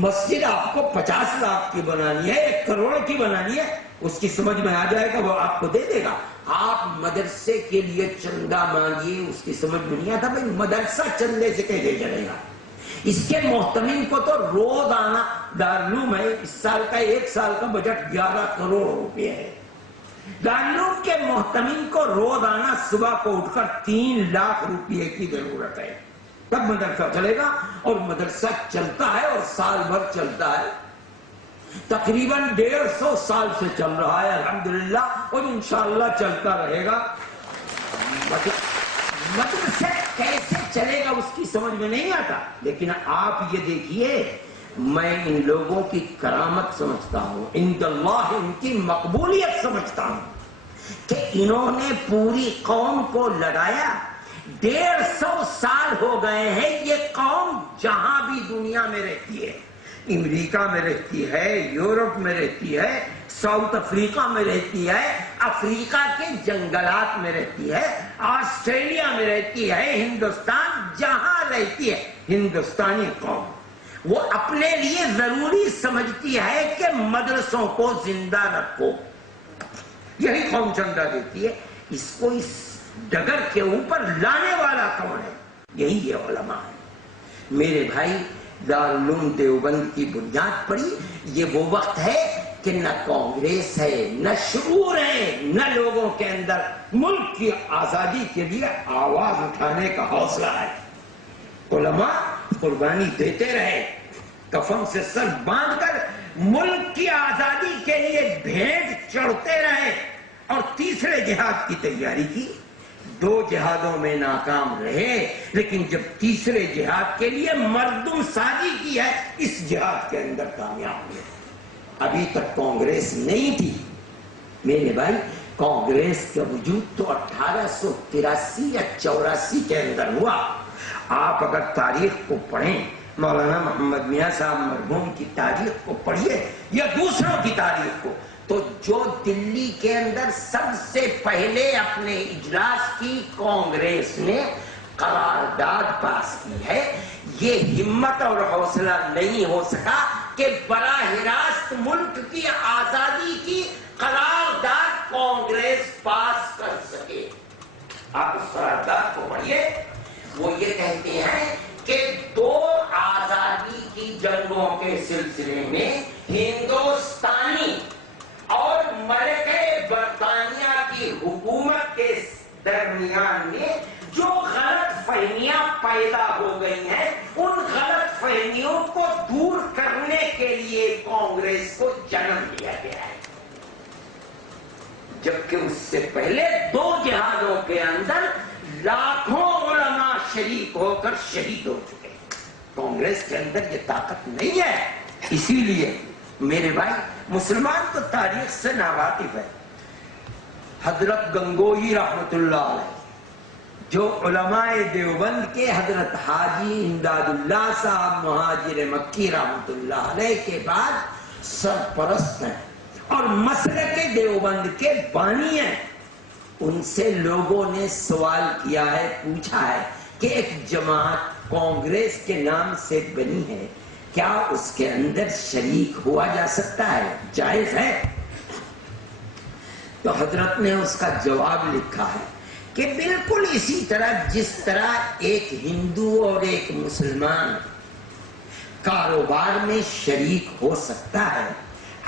مسجد آپ کو 50 لاکھ کی بنانی ہے، 1 کروڑ کی بنانی ہے، اس کی سمجھ میں آ جائے گا، وہ آپ کو دے دے گا۔ آپ مدرسے کے لیے چندہ مانگیے، اس کی سمجھ میں نہیں آتا بھائی مدرسہ چندے سے کیسے چلے گا۔ اس کے محتمین کو تو روزانہ دارالعلوم ہے، اس سال کا 1 سال کا بجٹ 11 کروڑ روپے ہے۔ دارالعلوم کے محتمین کو روزانہ صبح کو اٹھ کر 3 لاکھ روپے کی ضرورت ہے، تب مدرسہ چلے گا، اور مدرسہ چلتا ہے اور سال بھر چلتا ہے، تقریباً 150 سال سے چل رہا ہے الحمدللہ، اور انشاءاللہ چلتا رہے گا۔ مدرسہ کیسے چلے گا اس کی سمجھ میں نہیں آتا، لیکن آپ یہ دیکھیے میں ان لوگوں کی کرامت سمجھتا ہوں، عند اللہ ان کی مقبولیت سمجھتا ہوں کہ انہوں نے پوری قوم کو لڑایا۔ 150 سال ہو گئے ہیں یہ قوم جہاں بھی دنیا میں رہتی ہے، امریکہ میں رہتی ہے، یورپ میں رہتی ہے، ساؤتھ افریقہ میں رہتی ہے، افریقہ کے جنگلات میں رہتی ہے، آسٹریلیا میں رہتی ہے، ہندوستان جہاں رہتی ہے، ہندوستانی قوم وہ اپنے لیے ضروری سمجھتی ہے کہ مدرسوں کو زندہ رکھو، یہی قوم چندہ دیتی ہے۔ اس کو اس ڈگر کے اوپر لانے والا کون ہے؟ یہی یہ علماء ہے۔ میرے بھائی دارالعلوم دیوبند کی بنیاد پڑی، یہ وہ وقت ہے کہ نہ کانگریس ہے، نہ شعور ہے، نہ لوگوں کے اندر ملک کی آزادی کے لیے آواز اٹھانے کا حوصلہ ہے۔ علماء قربانی دیتے رہے، کفن سے سر باندھ کر ملک کی آزادی کے لیے بھیٹ چڑھتے رہے، اور تیسرے جہاد کی تیاری کی۔ 2 جہادوں میں ناکام رہے، لیکن جب تیسرے جہاد کے لیے مردم سازی کی ہے، اس جہاد کے اندر کامیاب ہوئے۔ ابھی تک کانگریس نہیں تھی میرے بھائی، کانگریس کا وجود تو 1883 یا 84 کے اندر ہوا۔ آپ اگر تاریخ کو پڑھیں، مولانا محمد میاں صاحب مرحوم کی تاریخ کو پڑھیے یا دوسروں کی تاریخ کو، تو جو دلی کے اندر سب سے پہلے اپنے اجلاس کی کانگریس نے قرارداد پاس کی ہے، یہ ہمت اور حوصلہ نہیں ہو سکا کہ براہ راست ملک کی آزادی کی قرارداد کانگریس پاس کر سکے۔ آپ اس قرارداد کو پڑھیے، وہ یہ کہتے ہیں کہ 2 آزادی کی جنگوں کے سلسلے میں ہندوستانی اور ملکہ برطانیہ کی حکومت کے درمیان پیدا ہو گئی ہیں ان غلط فہمیوں کو دور کرنے کے لیے کانگریس کو جنم دیا گیا ہے، جبکہ اس سے پہلے 2 جہادوں کے اندر لاکھوں علماء شریک ہو کر شہید ہو چکے ہیں۔ کانگریس کے اندر یہ طاقت نہیں ہے۔ اسی لیے میرے بھائی مسلمان تو تاریخ سے ناواقف ہے۔ حضرت گنگوہی رحمت اللہ علیہ جو علماء دیوبند کے حضرت حاجی امداد اللہ صاحب مہاجر مکی رحمت اللہ علیہ کے بعد سرپرست ہیں اور مسلک دیوبند کے بانی ہیں، ان سے لوگوں نے سوال کیا ہے، پوچھا ہے کہ ایک جماعت کانگریس کے نام سے بنی ہے، کیا اس کے اندر شریک ہوا جا سکتا ہے، جائز ہے؟ تو حضرت نے اس کا جواب لکھا ہے کہ بالکل اسی طرح جس طرح ایک ہندو اور ایک مسلمان کاروبار میں شریک ہو سکتا ہے،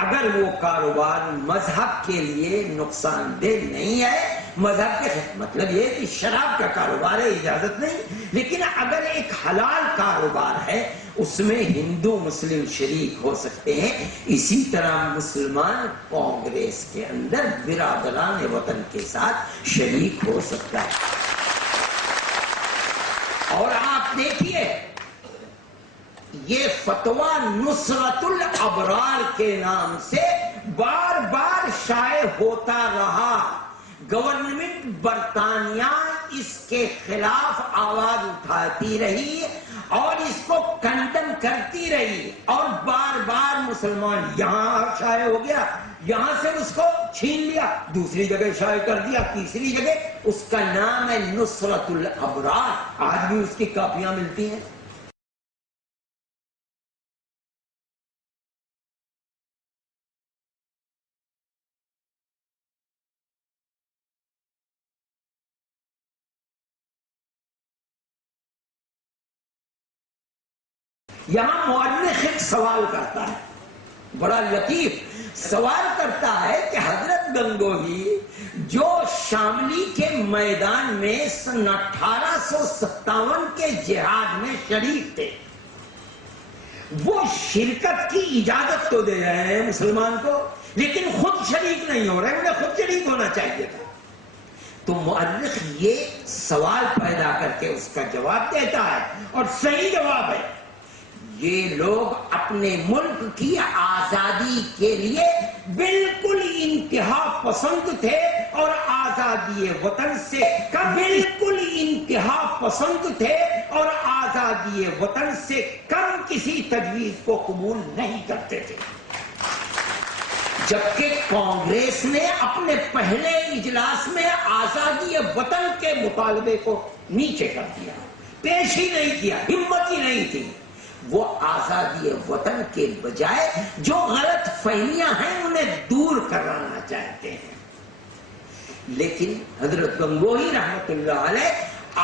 اگر وہ کاروبار مذہب کے لیے نقصان دہ نہیں ہے، مذہب کے مطلب یہ کہ شراب کا کاروبار ہے، اجازت نہیں، لیکن اگر ایک حلال کاروبار ہے اس میں ہندو مسلم شریک ہو سکتے ہیں، اسی طرح مسلمان کانگریس کے اندر برادران وطن کے ساتھ شریک ہو سکتا ہے۔ اور آپ دیکھیے یہ فتویٰ نصرت الابرار کے نام سے بار بار شائع ہوتا رہا، گورنمنٹ برطانیہ اس کے خلاف آواز اٹھاتی رہی اور اس کو کنڈم کرتی رہی، اور بار بار مسلمان یہاں شائع ہو گیا، یہاں سے اس کو چھین لیا، دوسری جگہ شائع کر دیا، تیسری جگہ، اس کا نام ہے نصرت الابرار، آج بھی اس کی کاپیاں ملتی ہیں۔ یہاں مورخ ایک سوال کرتا ہے، بڑا لطیف سوال کرتا ہے کہ حضرت گنگوہی جو شاملی کے میدان میں سن 1857 کے جہاد میں شریک تھے، وہ شرکت کی اجازت تو دے رہے ہیں مسلمان کو، لیکن خود شریک نہیں ہو رہے، انہیں خود شریک ہونا چاہیے تھا۔ تو مؤرخ یہ سوال پیدا کر کے اس کا جواب دیتا ہے، اور صحیح جواب ہے، یہ لوگ اپنے ملک کی آزادی کے لیے بالکل انتہا پسند تھے، اور آزادی وطن سے بالکل انتہا پسند تھے، اور آزادی وطن سے کم کسی تجویز کو قبول نہیں کرتے تھے۔ جبکہ کانگریس نے اپنے پہلے اجلاس میں آزادی وطن کے مطالبے کو نیچے کر دیا، پیش ہی نہیں کیا، ہمت ہی نہیں تھی۔ وہ آزادی وطن کے بجائے جو غلط فہمیاں ہیں انہیں دور کرانا چاہتے ہیں۔ لیکن حضرت گنگوہی رحمت اللہ علیہ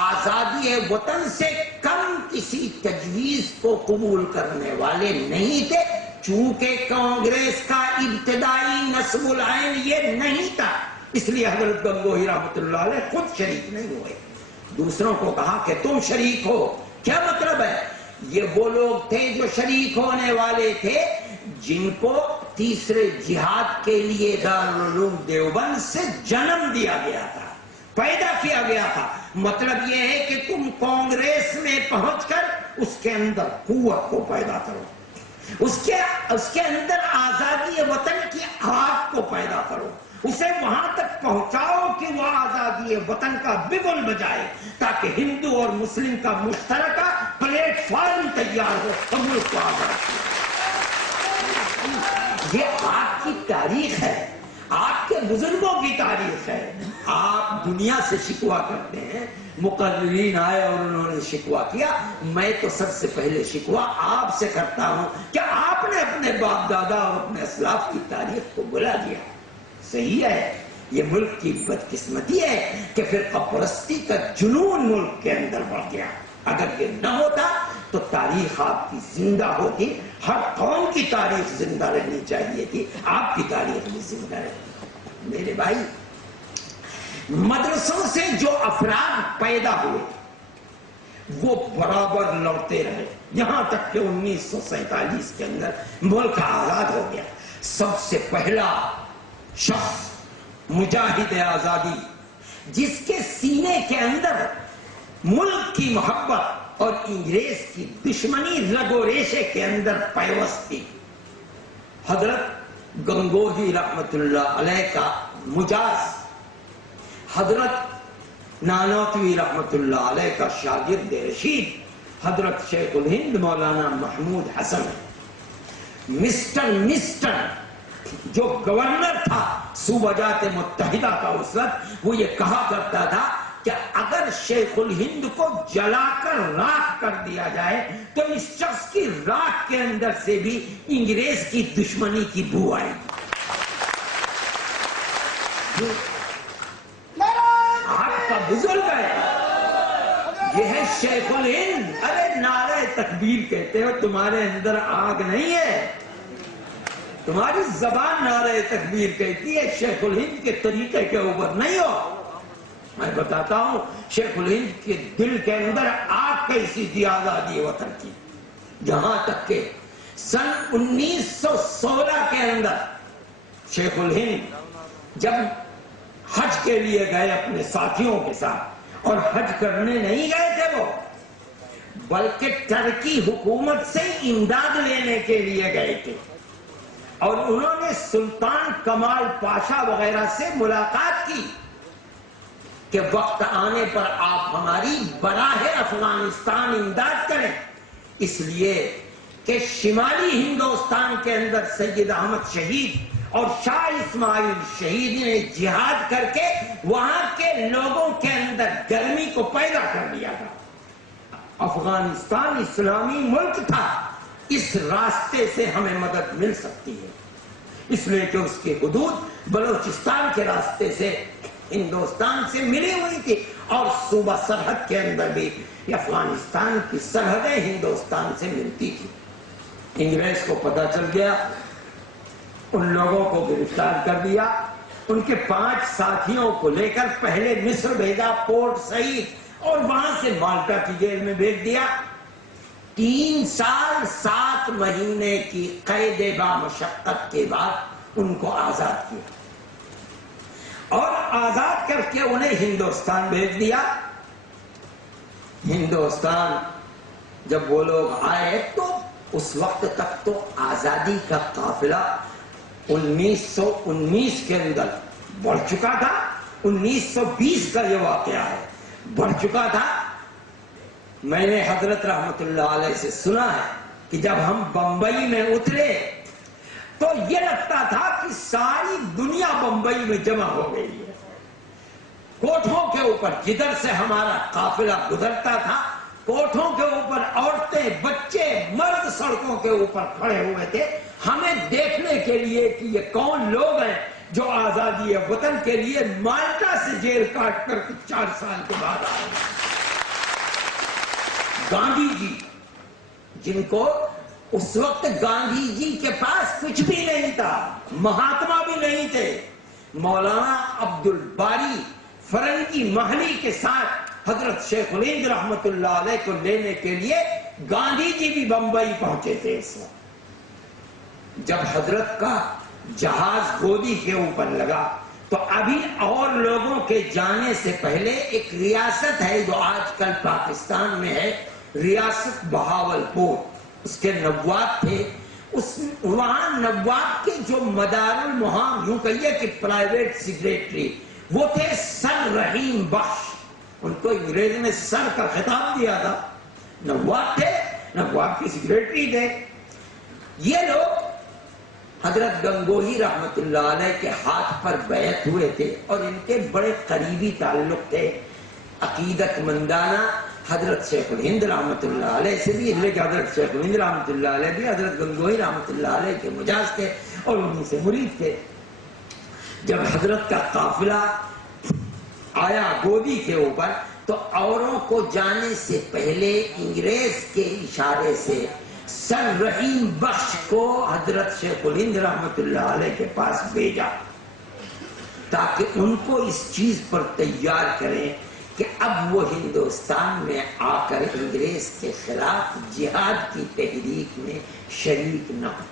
آزادی وطن سے کم کسی تجویز کو قبول کرنے والے نہیں تھے، چونکہ کانگریس کا ابتدائی نصب العین یہ نہیں تھا، اس لیے حضرت گنگوہی رحمت اللہ علیہ خود شریک نہیں ہوئے۔ دوسروں کو کہا کہ تم شریک ہو، کیا مطلب ہے؟ یہ وہ لوگ تھے جو شریک ہونے والے تھے جن کو تیسرے جہاد کے لیے دارالعلوم دیوبند سے جنم دیا گیا تھا، پیدا کیا گیا تھا۔ مطلب یہ ہے کہ تم کانگریس میں پہنچ کر اس کے اندر قوت کو پیدا کرو، اس کے اندر آزادی وطن کی آگ کو پیدا کرو، اسے وہاں تک پہنچاؤ کہ وہ آزادی وطن کا بگل بجائے، تاکہ ہندو اور مسلم کا مشترکہ پلیٹ فارم تیار ہو اور ملک کو آزاد کیا۔ یہ آپ کی تاریخ ہے، آپ کے بزرگوں کی تاریخ ہے۔ آپ دنیا سے شکوہ کرتے ہیں، مقررین آئے اور انہوں نے شکوہ کیا، میں تو سب سے پہلے شکوہ آپ سے کرتا ہوں کہ آپ نے اپنے باپ دادا اور اپنے اسلاف کی تاریخ کو بلا دیا۔ صحیح ہے، یہ ملک کی بدقسمتی ہے کہ فرقہ پرستی کا جنون ملک کے اندر بڑھ گیا۔ اگر یہ نہ ہوتا تو تاریخ آپ کی زندہ ہوتی، ہر قوم کی تاریخ زندہ رہنی چاہیے تھی، آپ کی تاریخ بھی زندہ رہتی۔ میرے بھائی، مدرسوں سے جو افراد پیدا ہوئے وہ برابر لڑتے رہے، یہاں تک کہ 1947 کے اندر ملک آزاد ہو گیا۔ سب سے پہلا شخص مجاہد آزادی جس کے سینے کے اندر ملک کی محبت اور انگریز کی دشمنی رگ و ریشے کے اندر پیوست تھی، حضرت گنگوہی رحمت اللہ علیہ کا مجاز، حضرت نانوتوی رحمت اللہ علیہ کا شاگرد رشید، حضرت شیخ الہند مولانا محمود حسن، مسٹر جو گورنر تھا صوبہ جات متحدہ کا اس وقت، وہ یہ کہا کرتا تھا کہ اگر شیخ الہند کو جلا کر راکھ کر دیا جائے تو اس شخص کی راکھ کے اندر سے بھی انگریز کی دشمنی کی بو آئے گی۔ آپ کا بزرگ ہے، یہ ہے شیخ الہند۔ ارے نعرہ تکبیر کہتے ہو، تمہارے اندر آگ نہیں ہے، تمہاری زبان نعرہ تکبیر کہتی ہے، شیخ الہند کے طریقے کے اوپر نہیں ہو۔ میں بتاتا ہوں شیخ الہند کے دل کے اندر آگ کیسی تھی آزادی وطن کی، یہاں تک کہ سن 1916 کے اندر شیخ الہند جب حج کے لیے گئے اپنے ساتھیوں کے ساتھ، اور حج کرنے نہیں گئے تھے وہ، بلکہ ترکی حکومت سے امداد لینے کے لیے گئے تھے، اور انہوں نے سلطان کمال پاشا وغیرہ سے ملاقات کی کہ وقت آنے پر آپ ہماری براہ افغانستان امداد کریں، اس لیے کہ شمالی ہندوستان کے اندر سید احمد شہید اور شاہ اسماعیل شہید نے جہاد کر کے وہاں کے لوگوں کے اندر گرمی کو پیدا کر دیا تھا۔ افغانستان اسلامی ملک تھا، اس راستے سے ہمیں مدد مل سکتی ہے، اس لیے کہ اس کی حدود بلوچستان کے راستے سے ہندوستان سے ملی ہوئی تھی، اور صوبہ سرحد کے اندر بھی افغانستان کی سرحدیں ہندوستان سے ملتی تھی۔ انگریز کو پتہ چل گیا، ان لوگوں کو گرفتار کر دیا، ان کے 5 ساتھیوں کو لے کر پہلے مصر بھیجا، پورٹ سعید، اور وہاں سے مالٹا کی جیل میں بھیج دیا۔ 3 سال 7 مہینے کی قید بامشقت کے بعد ان کو آزاد کیا، اور آزاد کر کے انہیں ہندوستان بھیج دیا۔ ہندوستان جب وہ لوگ آئے تو اس وقت تک تو آزادی کا قافلہ 1919 کے اندر بڑھ چکا تھا، 1920 کا یہ واقعہ ہے، بڑھ چکا تھا۔ میں نے حضرت رحمت اللہ علیہ سے سنا ہے کہ جب ہم بمبئی میں اترے تو یہ لگتا تھا کہ ساری دنیا بمبئی میں جمع ہو گئی ہے۔ کوٹھوں کے اوپر جدھر سے ہمارا قافلہ گزرتا تھا، کوٹھوں کے اوپر عورتیں، بچے، مرد سڑکوں کے اوپر کھڑے ہوئے تھے، ہمیں دیکھنے کے لیے کہ یہ کون لوگ ہیں جو آزادی وطن کے لیے مالٹا سے جیل کاٹ کر 4 سال کے بعد آئے۔ گاندھی جی، جن کو اس وقت گاندھی جی کے پاس کچھ بھی نہیں تھا، مہاتما بھی نہیں تھے، مولانا عبد الباری فرنگی محلی کے ساتھ حضرت شیخ الہند رحمت اللہ علیہ کو لینے کے لیے گاندھی جی بھی بمبئی پہنچے تھے۔ اس وقت جب حضرت کا جہاز گودی کے اوپر لگا تو ابھی اور لوگوں کے جانے سے پہلے ایک ریاست ہے جو آج کل پاکستان میں ہے، ریاست بہاولپور، اس کے نواب تھے، وہاں نواب کے جو مدار المہام، یوں کہیے کہ پرائیویٹ سیکریٹری، وہ تھے سر رحیم بخش، ان کو انگریز نے سر کا خطاب دیا تھا، نواب تھے، نواب کی سیکریٹری تھے۔ یہ لوگ حضرت گنگوہی رحمت اللہ علیہ کے ہاتھ پر بیعت ہوئے تھے، اور ان کے بڑے قریبی تعلق تھے، عقیدت مندانہ حضرت شیخ الہند رحمت اللہ علیہ سے بھی، اس لیے کہ حضرت شیخ الہند رحمت اللہ علیہ بھی حضرت گنگوہی رحمت اللہ علیہ کے مجاز تھے اور انہیں سے مرید تھے۔ جب حضرت کا قافلہ آیا گودی کے اوپر تو اوروں کو جانے سے پہلے انگریز کے اشارے سے سر رحیم بخش کو حضرت شیخ الہند رحمت اللہ علیہ کے پاس بھیجا تاکہ ان کو اس چیز پر تیار کریں کہ اب وہ ہندوستان میں آ کر انگریز کے خلاف جہاد کی تحریک میں شریک نہ ہو۔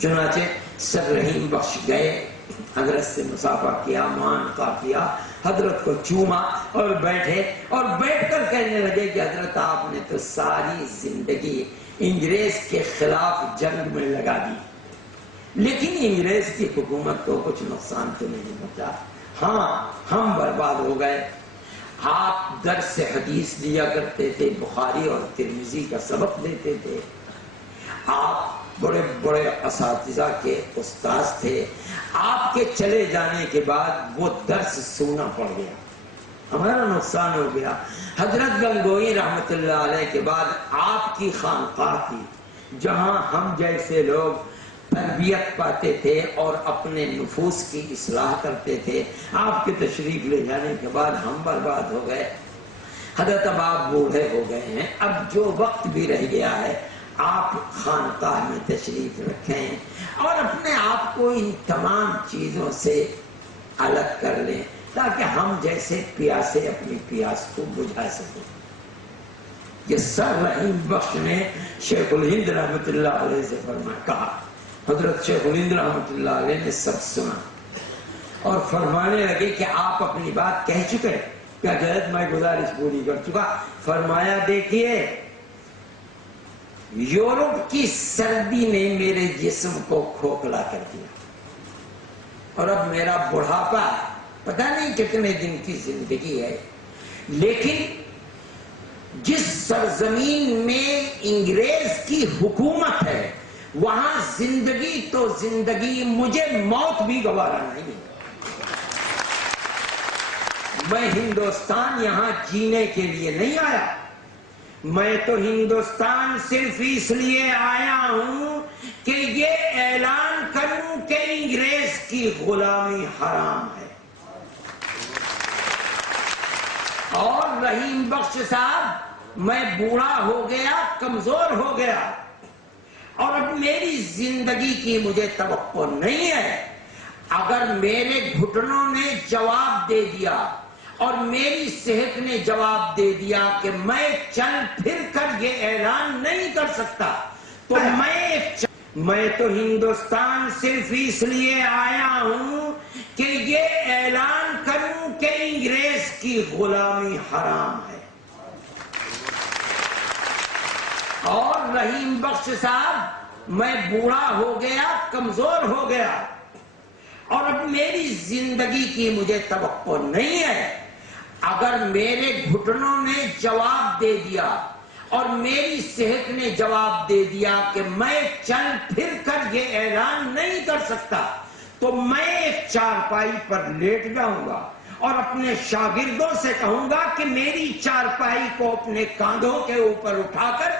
چنانچہ سر رحیم بخش گئے، حضرت سے مصافحہ کیا، معانقہ کیا، حضرت کو چوما اور بیٹھے، اور بیٹھ کر کہنے لگے کہ حضرت آپ نے تو ساری زندگی انگریز کے خلاف جنگ میں لگا دی، لیکن انگریز کی حکومت کو کچھ نقصان تو نہیں پہنچا۔ ہاں، ہم برباد ہو گئے۔ آپ درس حدیث دیا کرتے تھے، بخاری اور ترمذی کا سبق دیتے تھے، آپ بڑے بڑے اساتذہ کے استاذ تھے، آپ کے چلے جانے کے بعد وہ درس سننا پڑ گیا، ہمارا نقصان ہو گیا۔ حضرت گنگوئی رحمت اللہ علیہ کے بعد آپ کی خانقاہ تھی جہاں ہم جیسے لوگ تربیت پاتے تھے اور اپنے نفوس کی اصلاح کرتے تھے۔ آپ کے تشریف لے جانے کے بعد ہم برباد ہو گئے۔ حضرت اب آپ بوڑھے ہو گئے ہیں، اب جو وقت بھی رہ گیا ہے آپ خانقاہ میں تشریف رکھیں اور اپنے آپ کو ان تمام چیزوں سے الگ کر لیں تاکہ ہم جیسے پیاسے اپنی پیاس کو بجھا سکیں۔ یہ سر رحیم بخش نے شیخ الہند رحمت اللہ علیہ سے فرمایا، کہا حضرت شیخ الہند رحمت اللہ علیہ نے سب سنا اور فرمانے لگے کہ آپ اپنی بات کہہ چکے، کیا حضرت میں گزارش پوری کر چکا؟ فرمایا دیکھیے، یورپ کی سردی نے میرے جسم کو کھوکھلا کر دیا اور اب میرا بڑھاپا پتہ نہیں کتنے دن کی زندگی ہے، لیکن جس سرزمین میں انگریز کی حکومت ہے وہاں زندگی تو زندگی، مجھے موت بھی گوارا نہیں۔ میں ہندوستان یہاں جینے کے لیے نہیں آیا، میں تو ہندوستان صرف اس لیے آیا ہوں کہ یہ اعلان کروں کہ انگریز کی غلامی حرام ہے۔ اور رحیم بخش صاحب، میں بوڑھا ہو گیا، کمزور ہو گیا، اور اب میری زندگی کی مجھے توقع نہیں ہے۔ اگر میرے گھٹنوں نے جواب دے دیا اور میری صحت نے جواب دے دیا کہ میں چل پھر کر یہ اعلان نہیں کر سکتا، تو میں تو ہندوستان صرف اس لیے آیا ہوں کہ یہ اعلان کروں کہ انگریز کی غلامی حرام ہے۔ اور رحیم بخش صاحب، میں بوڑھا ہو گیا، کمزور ہو گیا، اور اب میری زندگی کی مجھے توقع نہیں ہے۔ اگر میرے گھٹنوں نے جواب دے دیا اور میری صحت نے جواب دے دیا کہ میں چل پھر کر یہ اعلان نہیں کر سکتا، تو میں ایک چارپائی پر لیٹ جاؤں گا اور اپنے شاگردوں سے کہوں گا کہ میری چارپائی کو اپنے کاندھوں کے اوپر اٹھا کر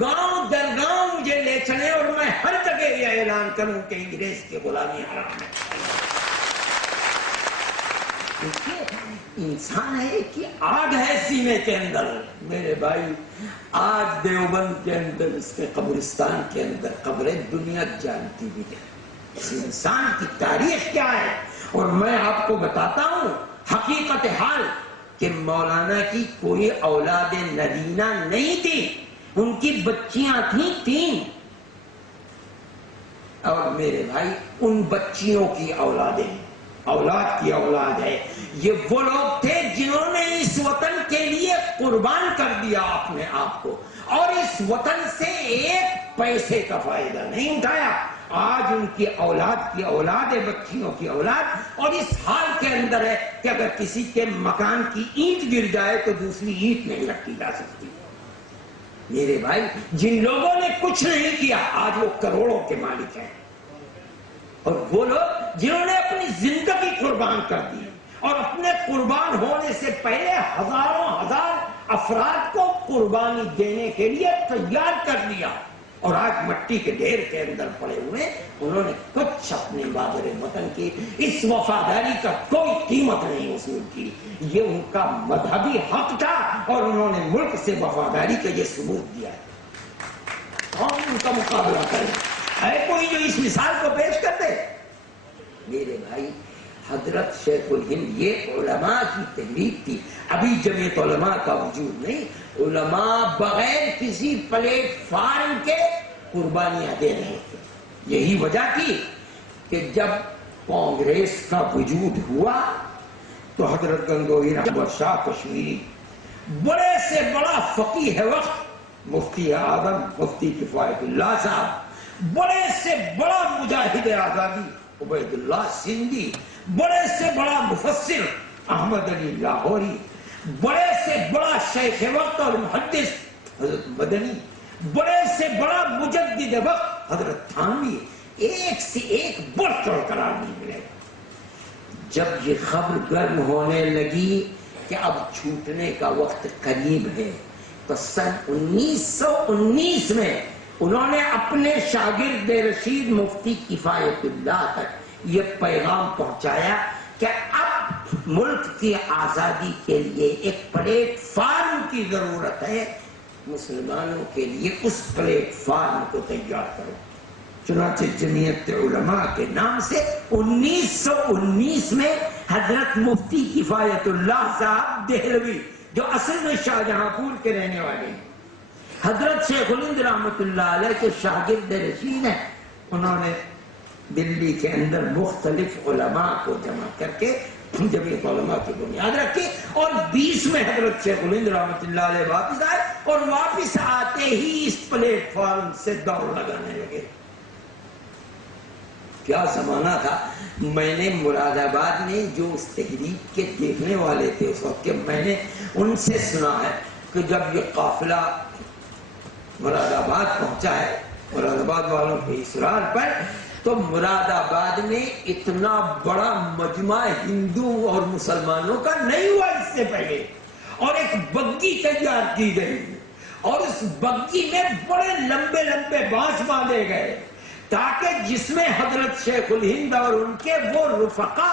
گاؤں در گاؤں مجھے لے چلے اور میں ہر جگہ یہ اعلان کروں کہ انگریز کی غلامی حرام ہے۔ انسان ہے کہ آگ ہے سینے کے اندر۔ میرے بھائی، آج دیوبند کے اندر، اس کے قبرستان کے اندر قبریں دنیا جانتی بھی ہے اس انسان کی تاریخ کیا ہے۔ اور میں آپ کو بتاتا ہوں حقیقت حال کہ مولانا کی کوئی اولاد نرینہ نہیں تھی، ان کی بچیاں تھیں 3، اور میرے بھائی ان بچیوں کی اولادیں، اولاد کی اولاد ہے۔ یہ وہ لوگ تھے جنہوں نے اس وطن کے لیے قربان کر دیا اپنے آپ کو، اور اس وطن سے ایک پیسے کا فائدہ نہیں اٹھایا۔ آج ان کی اولاد ہے، بچیوں کی اولاد، اور اس حال کے اندر ہے کہ اگر کسی کے مکان کی اینٹ گر جائے تو دوسری اینٹ نہیں رکھی جا سکتی۔ میرے بھائی، جن لوگوں نے کچھ نہیں کیا آج وہ کروڑوں کے مالک ہیں، اور وہ لوگ جنہوں نے اپنی زندگی قربان کر دی اور اپنے قربان ہونے سے پہلے ہزاروں ہزار افراد کو قربانی دینے کے لیے تیار کر دیا، اور آج مٹی کے ڈھیر کے اندر پڑے ہوئے، انہوں نے کچھ اپنے بادر وطن کی اس وفاداری کا کوئی قیمت نہیں وصول کی۔ یہ ان کا مذہبی حق تھا اور انہوں نے ملک سے وفاداری کا یہ ثبوت دیا ہے۔ کون ان کا مقابلہ کرے؟ ہے کوئی جو اس مثال کو پیش کر دے؟ میرے بھائی، حضرت شیخ الہند، یہ علماء کی تحریک تھی، ابھی جمعیت علماء کا وجود نہیں، علماء بغیر کسی پلیٹ فارم کے قربانیاں دے رہے تھے. یہی وجہ تھی کہ جب کانگریس کا وجود ہوا تو حضرت گنگوہی احمد شاہ کشمیری، بڑے سے بڑا فقیہ وقت مفتی اعظم مفتی کفایت اللہ صاحب، بڑے سے بڑا مجاہد آزادی عبید اللہ سندھی، بڑے سے بڑا مفسر احمد علی لاہوری، بڑے سے بڑا شیخ وقت اور محدث حضرت مدنی، بڑے سے بڑا مجدد وقت حضرت تھانوی، ایک سے ایک بڑھ چڑھ قرار نہیں ملے گا. جب یہ خبر گرم ہونے لگی کہ اب چھوٹنے کا وقت قریب ہے تو سن 1919 میں انہوں نے اپنے شاگرد رشید مفتی کفایت اللہ تک یہ پیغام پہنچایا کہ اب ملک کی آزادی کے لیے ایک پلیٹ فارم کی ضرورت ہے، مسلمانوں کے لیے اس پلیٹ فارم کو تیار کرو. چنانچہ جمعیت علماء کے نام سے 1919 میں حضرت مفتی کفایت اللہ صاحب دہلوی، جو اصل میں شاہجہاں پور کے رہنے والے ہیں، حضرت شیخ الہند رحمت اللہ علیہ کے شاگرد رشید ہیں، انہوں نے دلی کے اندر مختلف علماء کو جمع کر کے جمعیت علماء کی بنیاد رکھی، اور 20 میں حضرت شیخ الہند رحمت اللہ علیہ واپس آئے، اور واپس آتے ہی اس پلیٹ فارم سے دوڑ لگانے لگے. کیا زمانہ تھا. میں نے مراد آباد میں جو اس تحریک کے دیکھنے والے تھے اس وقت کے، میں نے ان سے سنا ہے کہ جب یہ قافلہ مراد آباد پہنچا ہے مراد آباد والوں کے اصرار پر، تو مراد آباد میں اتنا بڑا مجمع ہندو اور مسلمانوں کا نہیں ہوا اس سے پہلے، اور ایک بگی تیار کی گئی، اور اس بگی میں بڑے لمبے لمبے بانس باندھے گئے تاکہ جس میں حضرت شیخ الہند اور ان کے وہ رفقا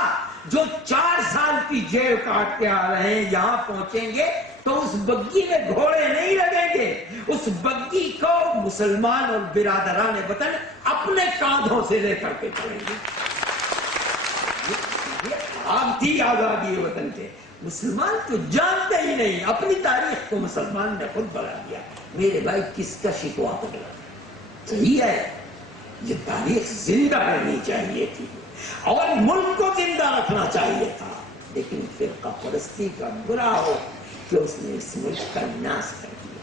جو 4 سال کی جیل کاٹ کے آ رہے ہیں یہاں پہنچیں گے تو اس بگی میں گھوڑے نہیں لگیں گے، اس بگی کو مسلمان اور برادران وطن اپنے کاندھوں سے لے کر کے چلیں گے. یہ آپ تھی آزادی وطن کے. مسلمان تو جانتے ہی نہیں، اپنی تاریخ کو مسلمان نے خود بنا دیا. میرے بھائی کس کا شکوا پکڑا؟ صحیح ہے، یہ تاریخ زندہ رہنی چاہیے تھی اور ملک کو زندہ رکھنا چاہیے تھا، لیکن فرقہ پرستی کا برا ہو کہ اس نے اس ملک کا ناش کر دیا.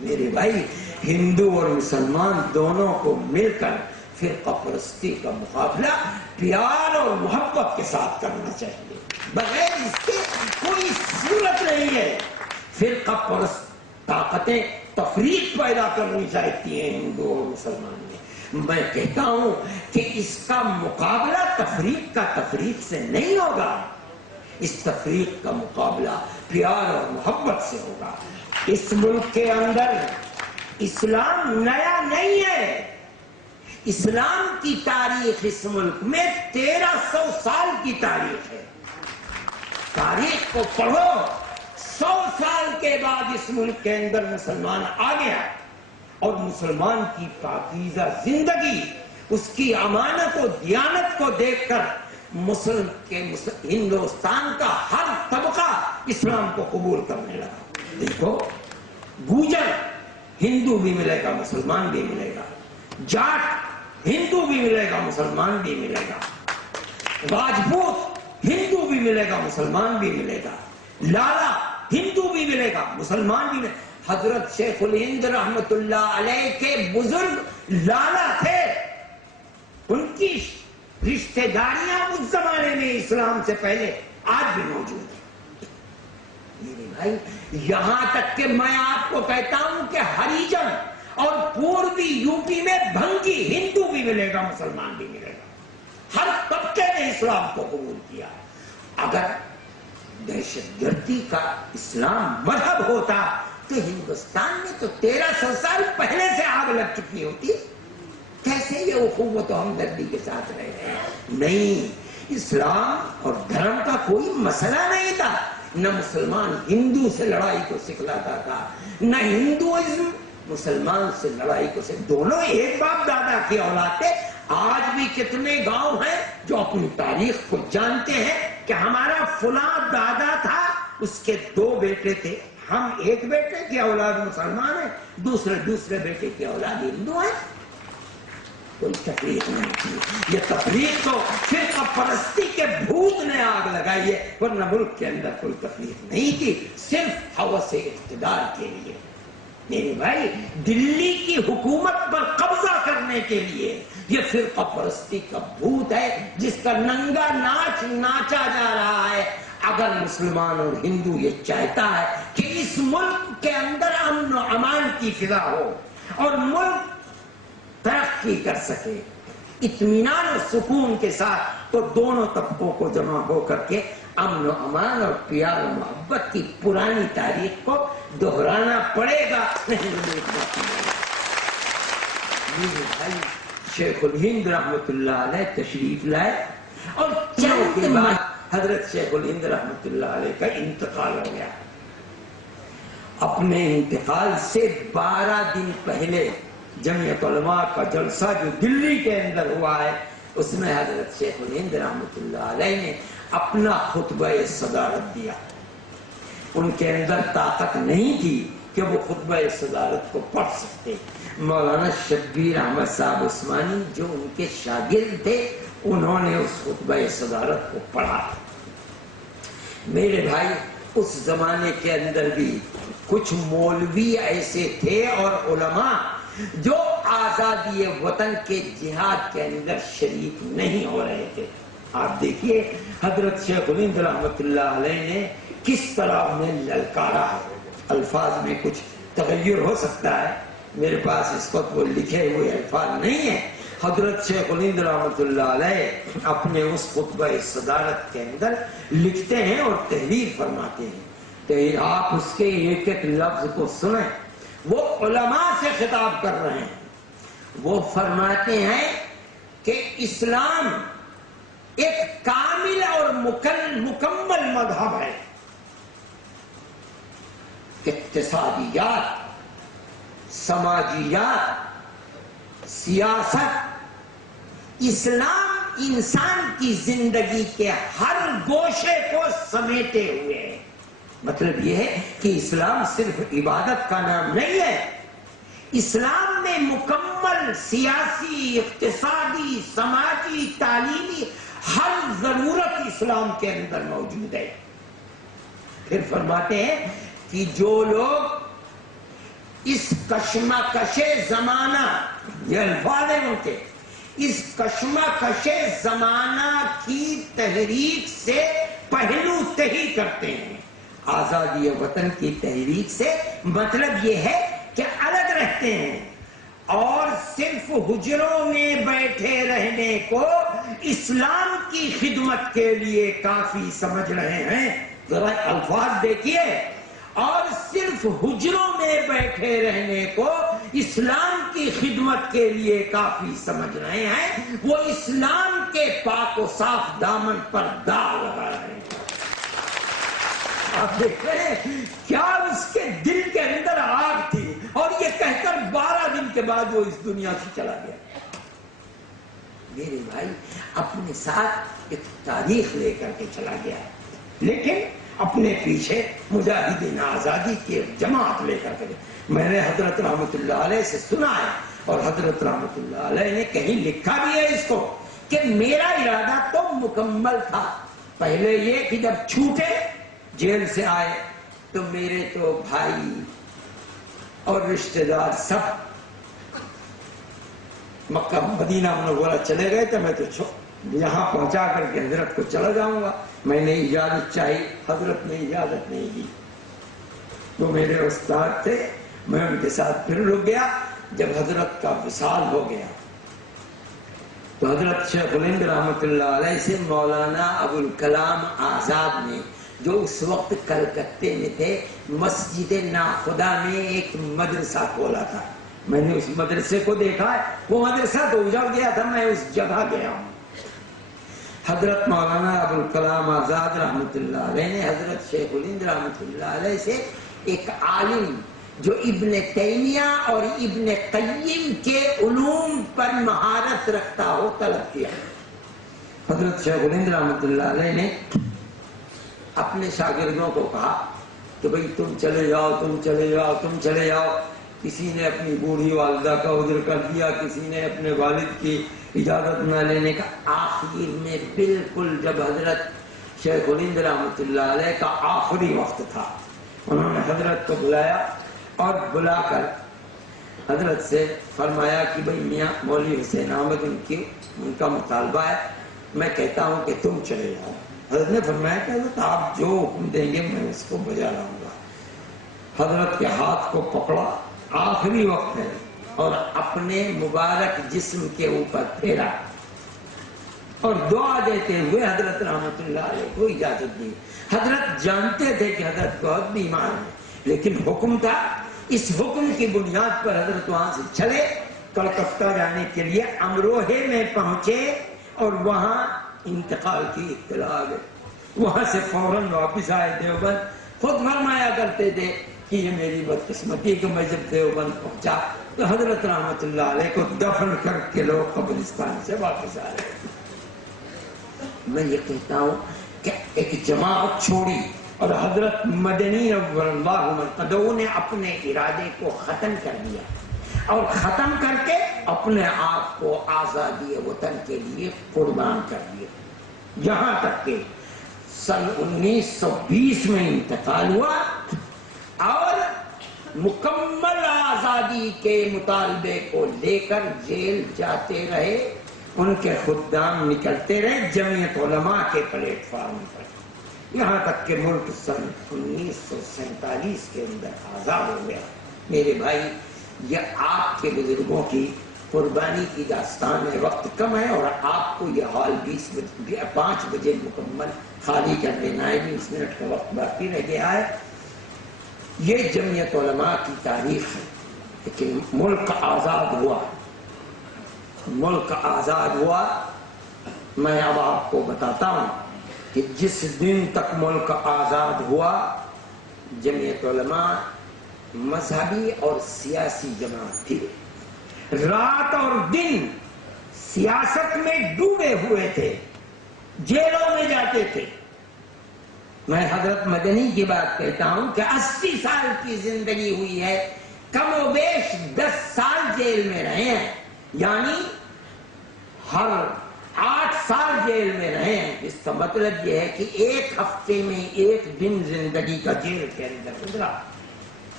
میرے بھائی ہندو اور مسلمان دونوں کو مل کر فرقہ پرستی کا مقابلہ پیار اور محبت کے ساتھ کرنا چاہیے، بغیر اس کے کوئی صورت نہیں ہے. فرقہ پرست طاقتیں تفریق پیدا کرنی چاہتی ہیں ہندو اور مسلمان میں. میں کہتا ہوں کہ اس کا مقابلہ تفریق کا تفریق سے نہیں ہوگا، اس تفریق کا مقابلہ پیار اور محبت سے ہوگا. اس ملک کے اندر اسلام نیا نہیں ہے. اسلام کی تاریخ اس ملک میں 1300 سال کی تاریخ ہے. تاریخ کو پڑھو، 100 سال کے بعد اس ملک کے اندر مسلمان آ گیا، اور مسلمان کی پاکیزہ زندگی، اس کی امانت و دیانت کو دیکھ کر ہندوستان کا ہر طبقہ اسلام کو قبول کرنے لگا. دیکھو، گوجر ہندو بھی ملے گا مسلمان بھی ملے گا، جاٹ ہندو بھی ملے گا مسلمان بھی ملے گا، راجپوت ہندو بھی ملے گا مسلمان بھی ملے گا، لالا ہندو بھی ملے گا مسلمان بھی ملے گا. حضرت شیخ الہند رحمت اللہ علیہ کے بزرگ لالا تھے، ان کی رشتہ داریاں اس زمانے میں اسلام سے پہلے آج بھی موجود ہیں. میرے بھائی یہاں تک کہ میں آپ کو کہتا ہوں کہ ہریجن اور پوربی یو پی میں بھنگی ہندو بھی ملے گا مسلمان بھی ملے گا. ہر طبقے نے اسلام کو قبول کیا. اگر دہشت گردی کا اسلام مذہب ہوتا تو ہندوستان میں تو 1300 سال پہلے سے آگ لگ چکی ہوتی. کیسے یہ اخوت و ہمدردی کے ساتھ رہ رہے ہیں؟ نہیں، اسلام اور دھرم کا کوئی مسئلہ نہیں تھا. نہ مسلمان ہندو سے لڑائی کو سکھلاتا تھا، نہ ہندوازم مسلمان سے لڑائی کو دونوں ایک باپ دادا کی اولاد تھے. آج بھی کتنے گاؤں ہیں جو اپنی تاریخ کو جانتے ہیں کہ ہمارا فلاں دادا تھا، اس کے 2 بیٹے تھے، ہم ایک بیٹے کی اولاد مسلمان ہیں، دوسرے بیٹے کی اولاد ہندو ہیں۔ کوئی تفریق نہیں کی، یہ تفریق تو فرقہ پرستی کے بھوت نے آگ لگائی ہے، ورنہ ملک کے اندر کوئی تفریق نہیں کی، صرف ہوس اقتدار کے لیے۔ میرے بھائی، دلی کی حکومت پر قبضہ کرنے کے لیے یہ فرقہ پرستی کا بھوت ہے جس کا ننگا ناچ ناچا جا رہا ہے۔ اگر مسلمان اور ہندو یہ چاہتا ہے کہ اس ملک کے اندر امن و امان کی فضا ہو اور ملک ترقی کر سکے اطمینان اور سکون کے ساتھ، تو دونوں طبقوں کو جمع ہو کر کے امن و امان اور پیار و محبت کی پرانی تاریخ کو دہرانا پڑے گا، نہیں میرے بھائی شیخ الہند رحمت اللہ علیہ تشریف لائے اور چند کے بعد حضرت شیخ الہند رحمت اللہ علیہ کا انتقال ہو گیا۔ اپنے انتقال سے 12 دن پہلے جمعیت علماء کا جلسہ جو دلی کے اندر ہوا ہے، اس میں حضرت شیخ الہند رحمت اللہ علیہ نے اپنا خطبہ صدارت دیا۔ ان کے اندر طاقت نہیں تھی کہ وہ خطبہ صدارت کو پڑھ سکتے۔ مولانا شبیر احمد صاحب عثمانی جو ان کے شاگرد تھے، انہوں نے اس خطبہ صدارت کو پڑھا۔ میرے بھائی، اس زمانے کے اندر بھی کچھ مولوی ایسے تھے اور علماء جو آزادی وطن کے جہاد کے اندر شریک نہیں ہو رہے تھے۔ آپ دیکھیے حضرت شیخ الہند رحمت اللہ علیہ نے کس طرح انہیں للکارا ہے۔ الفاظ میں کچھ تغیر ہو سکتا ہے، میرے پاس اس وقت وہ لکھے ہوئے الفاظ نہیں ہیں۔ حضرت شیخ الہند رحمت اللہ علیہ اپنے اس خطبہ صدارت کے اندر لکھتے ہیں اور تحریر فرماتے ہیں کہ آپ اس کے ایک ایک لفظ کو سنیں۔ وہ علماء سے خطاب کر رہے ہیں، وہ فرماتے ہیں کہ اسلام ایک کامل اور مکمل مذہب ہے۔ اقتصادیات، سماجیات، سیاست، اسلام انسان کی زندگی کے ہر گوشے کو سمیٹے ہوئے ہے۔ مطلب یہ ہے کہ اسلام صرف عبادت کا نام نہیں ہے، اسلام میں مکمل سیاسی، اقتصادی، سماجی، تعلیمی ہر ضرورت اسلام کے اندر موجود ہے۔ پھر فرماتے ہیں کہ جو لوگ اس کشمکش زمانہ، یہ الفاظ ہیں ان کے، اس کشمکش زمانہ کی تحریک سے پہلو تہی کرتے ہیں۔ آزادی وطن کی تحریک سے مطلب یہ ہے کہ الگ رہتے ہیں اور صرف حجروں میں بیٹھے رہنے کو اسلام کی خدمت کے لیے کافی سمجھ رہے ہیں۔ ذرا الفاظ دیکھیے، اور صرف حجروں میں بیٹھے رہنے کو اسلام کی خدمت کے لیے کافی سمجھ رہے ہیں، وہ اسلام کے پاک و صاف دامن پر داغ لگا رہے ہیں۔ آپ دیکھ رہے ہیں کیا اس کے دل کے اندر آگ تھی، اور یہ کہہ کر 12 دن کے بعد وہ اس دنیا سے چلا گیا۔ میرے بھائی، اپنے ساتھ ایک تاریخ لے کر کے چلا گیا، لیکن اپنے پیچھے مجاہدین آزادی کی ایک جماعت لے کر کے۔ میں نے حضرت رحمت اللہ علیہ سے سنا ہے، اور حضرت رحمت اللہ علیہ نے کہیں لکھا بھی ہے اس کو، کہ میرا ارادہ تو مکمل تھا۔ پہلے یہ کہ جب چھوٹے جیل سے آئے تو میرے تو بھائی اور رشتہ دار سب مکہ مدینہ منورہ چلے گئے تھے، میں تو یہاں پہنچا کر کے حضرت کو چلا جاؤں گا۔ میں نے اجازت چاہی، حضرت نے اجازت نہیں دی۔ وہ میرے استاد تھے، میں ان کے ساتھ پھر رک گیا۔ جب حضرت کا وصال ہو گیا تو حضرت شیخ الہند رحمت اللہ علیہ سے مولانا ابوالکلام آزاد نے، جو اس وقت کلکتے میں تھے، مسجد ناخدا میں ایک مدرسہ کھولا تھا۔ میں نے اس مدرسے کو دیکھا ہے، وہ مدرسہ تو اجڑ گیا تھا، میں اس جگہ گیا ہوں۔ حضرت مولانا ابوالکلام آزاد رحمت اللہ علیہ نے حضرت شیخ الہند رحمت اللہ علیہ سے ایک عالم جو ابن تیمیہ اور ابن قیم کے علوم پر مہارت رکھتا ہو طلب کیا۔ حضرت شیخ الہند رحمۃ اللہ علیہ نے اپنے شاگردوں کو کہا کہ بھئی تم چلے جاؤ، تم چلے جاؤ، تم چلے جاؤ۔ کسی نے اپنی بوڑھی والدہ کا عذر کر دیا، کسی نے اپنے والد کی اجازت نہ لینے کا۔ آخر میں بالکل جب حضرت شیخ الہند رحمۃ اللہ علیہ کا آخری وقت تھا، انہوں نے حضرت کو بلایا اور بلا کر حضرت سے فرمایا کہ بھئی میاں مولوی حسین احمد ان کا مطالبہ ہے، میں کہتا ہوں کہ تم چلے جاؤ۔ حضرت نے فرمایا کہ حضرت آپ جو حکم دیں گے میں اس کو بجا لاؤں گا۔ حضرت کے ہاتھ کو پکڑا، آخری وقت ہے، اور اپنے مبارک جسم کے اوپر پھیرا اور دعا دیتے ہوئے حضرت رحمۃ اللہ علیہ کو اجازت دی۔ حضرت جانتے تھے کہ حضرت بہت بیمار ہیں، لیکن حکم تھا، اس حکم کی بنیاد پر حضرت وہاں سے چلے، کلکتہ جانے کے لیے امروہے میں پہنچے اور وہاں انتقال کی اطلاع آ گئی۔ وہاں سے فوراً واپس آئے دیوبند۔ خود فرمایا کرتے تھے کہ یہ میری بدقسمتی کہ میں جب دیوبند پہنچا تو حضرت رحمۃ اللہ علیہ کو دفن کر کے لوگ قبرستان سے واپس آ رہے تھے۔ میں یہ کہتا ہوں کہ ایک جماعت چھوڑی اور حضرت مدنی نور اللہ مرقدہ نے اپنے ارادے کو ختم کر دیا اور ختم کر کے اپنے آپ کو آزادی وطن کے لیے قربان کر دیا، یہاں تک کہ سن 1920 میں انتقال ہوا اور مکمل آزادی کے مطالبے کو لے کر جیل جاتے رہے، ان کے خدام نکلتے رہے جمعیت علماء کے پلیٹ فارم پر، یہاں تک کہ ملک سن 1947 کے اندر آزاد ہو گیا۔ میرے بھائی، یہ آپ کے بزرگوں کی قربانی کی داستان ہے۔ وقت کم ہے اور آپ کو یہ ہال 5 بجے مکمل خالی کر دینا ہے، 20 منٹ کا وقت باقی رہ گیا ہے۔ یہ جمعیت علماء کی تاریخ ہے کہ ملک آزاد ہوا، ملک آزاد ہوا۔ میں اب آپ کو بتاتا ہوں کہ جس دن تک ملک آزاد ہوا جمعیت علماء مذہبی اور سیاسی جماعت تھی، رات اور دن سیاست میں ڈوبے ہوئے تھے، جیلوں میں جاتے تھے۔ میں حضرت مدنی کی بات کہتا ہوں کہ 80 سال کی زندگی ہوئی ہے، کم و بیش 10 سال جیل میں رہے ہیں، یعنی ہر 8 سال جیل میں رہے ہیں۔ اس کا مطلب یہ ہے کہ ایک ہفتے میں 1 دن زندگی کا جیل کے اندر گزرا۔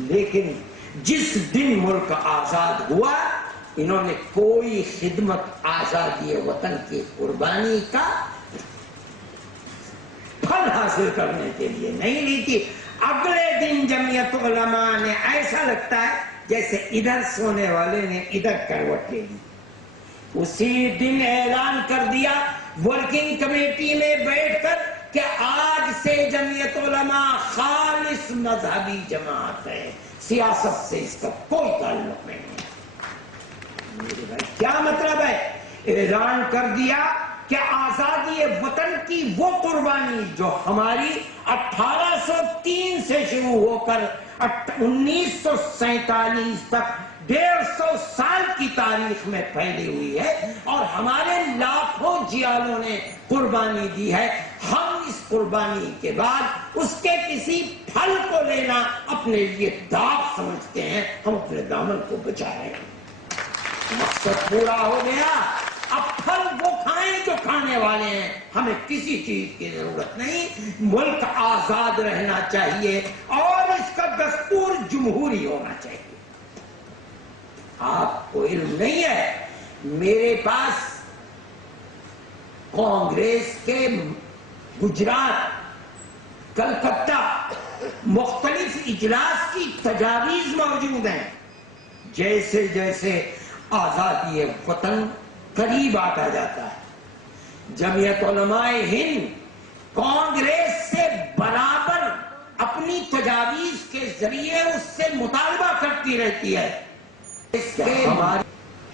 لیکن جس دن ملک آزاد ہوا انہوں نے کوئی خدمت آزادی وطن کی قربانی کا پھل حاصل کرنے کے لیے نہیں لی تھی۔ اگلے دن جمعیت علماء نے ایسا لگتا ہے جیسے ادھر سونے والے نے ادھر کروٹ لے لی، اسی دن اعلان کر دیا ورکنگ کمیٹی میں بیٹھ کر کہ آج سے جمعیت علماء خالص مذہبی جماعت ہے، سیاست سے اس کا کوئی تعلق نہیں ہے۔ میرے بھائی کیا مطلب ہے؟ اعلان کر دیا کہ آزادی وطن کی وہ قربانی جو ہماری 1803 سے شروع ہو کر 1947 تک 150 سال کی تاریخ میں پھیلی ہوئی ہے اور ہمارے لاکھوں جیالوں نے قربانی دی ہے، ہم اس قربانی کے بعد اس کے کسی پھل کو لینا اپنے لیے داغ سمجھتے ہیں، ہم اپنے دامن کو بچا رہے ہیں۔ مقصد پورا ہو گیا، اب پھل وہ کھائیں جو کھانے والے ہیں، ہمیں کسی چیز کی ضرورت نہیں، ملک آزاد رہنا چاہیے اور اس کا دستور جمہوری ہونا چاہیے۔ آپ کو علم نہیں ہے، میرے پاس کانگریس کے گجرات، کلکتہ مختلف اجلاس کی تجاویز موجود ہیں۔ جیسے جیسے آزادی وطن قریب آتا جاتا ہے، جمعیت علماء ہند کانگریس سے برابر اپنی تجاویز کے ذریعے اس سے مطالبہ کرتی رہتی ہے۔ ہمارے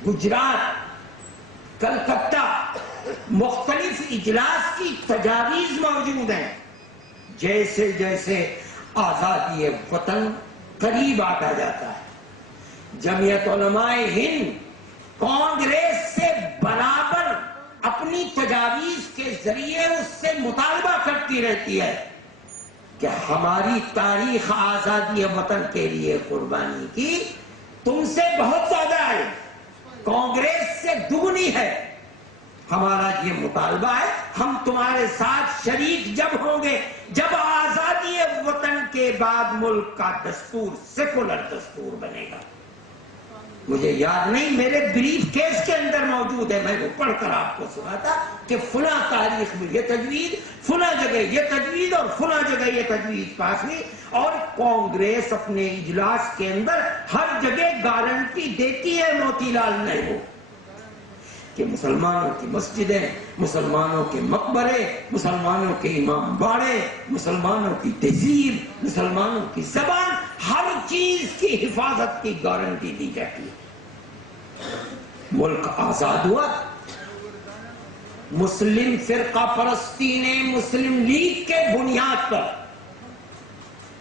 گجرات، کلکتہ مختلف اجلاس کی تجاویز موجود ہیں۔ جیسے جیسے آزادی وطن قریب آتا جاتا ہے، جمعیت علماء ہند کانگریس سے تجاویز کے ذریعے اس سے مطالبہ کرتی رہتی ہے کہ ہماری تاریخ آزادی وطن کے لیے قربانی کی تم سے بہت زیادہ ہے، کانگریس سے دگنی ہے، ہمارا یہ مطالبہ ہے، ہم تمہارے ساتھ شریک جب ہوں گے جب آزادی وطن کے بعد ملک کا دستور سیکولر دستور بنے گا۔ مجھے یاد نہیں، میرے بریف کیس کے اندر موجود ہے، میں وہ پڑھ کر آپ کو سناتا کہ فلاں تاریخ میں یہ تجویز، فلاں جگہ یہ تجویز اور فلاں جگہ یہ تجویز پاس ہوئی، اور کانگریس اپنے اجلاس کے اندر ہر جگہ گارنٹی دیتی ہے موتی لال نہرو کہ مسلمانوں کی مسجدیں، مسلمانوں کے مقبرے، مسلمانوں کے امام باڑے، مسلمانوں کی تہذیب، مسلمانوں کی زبان، ہر چیز کی حفاظت کی گارنٹی دی جاتی ہے۔ ملک آزاد ہوا، مسلم فرقہ پرستی نے مسلم لیگ کے بنیاد پر،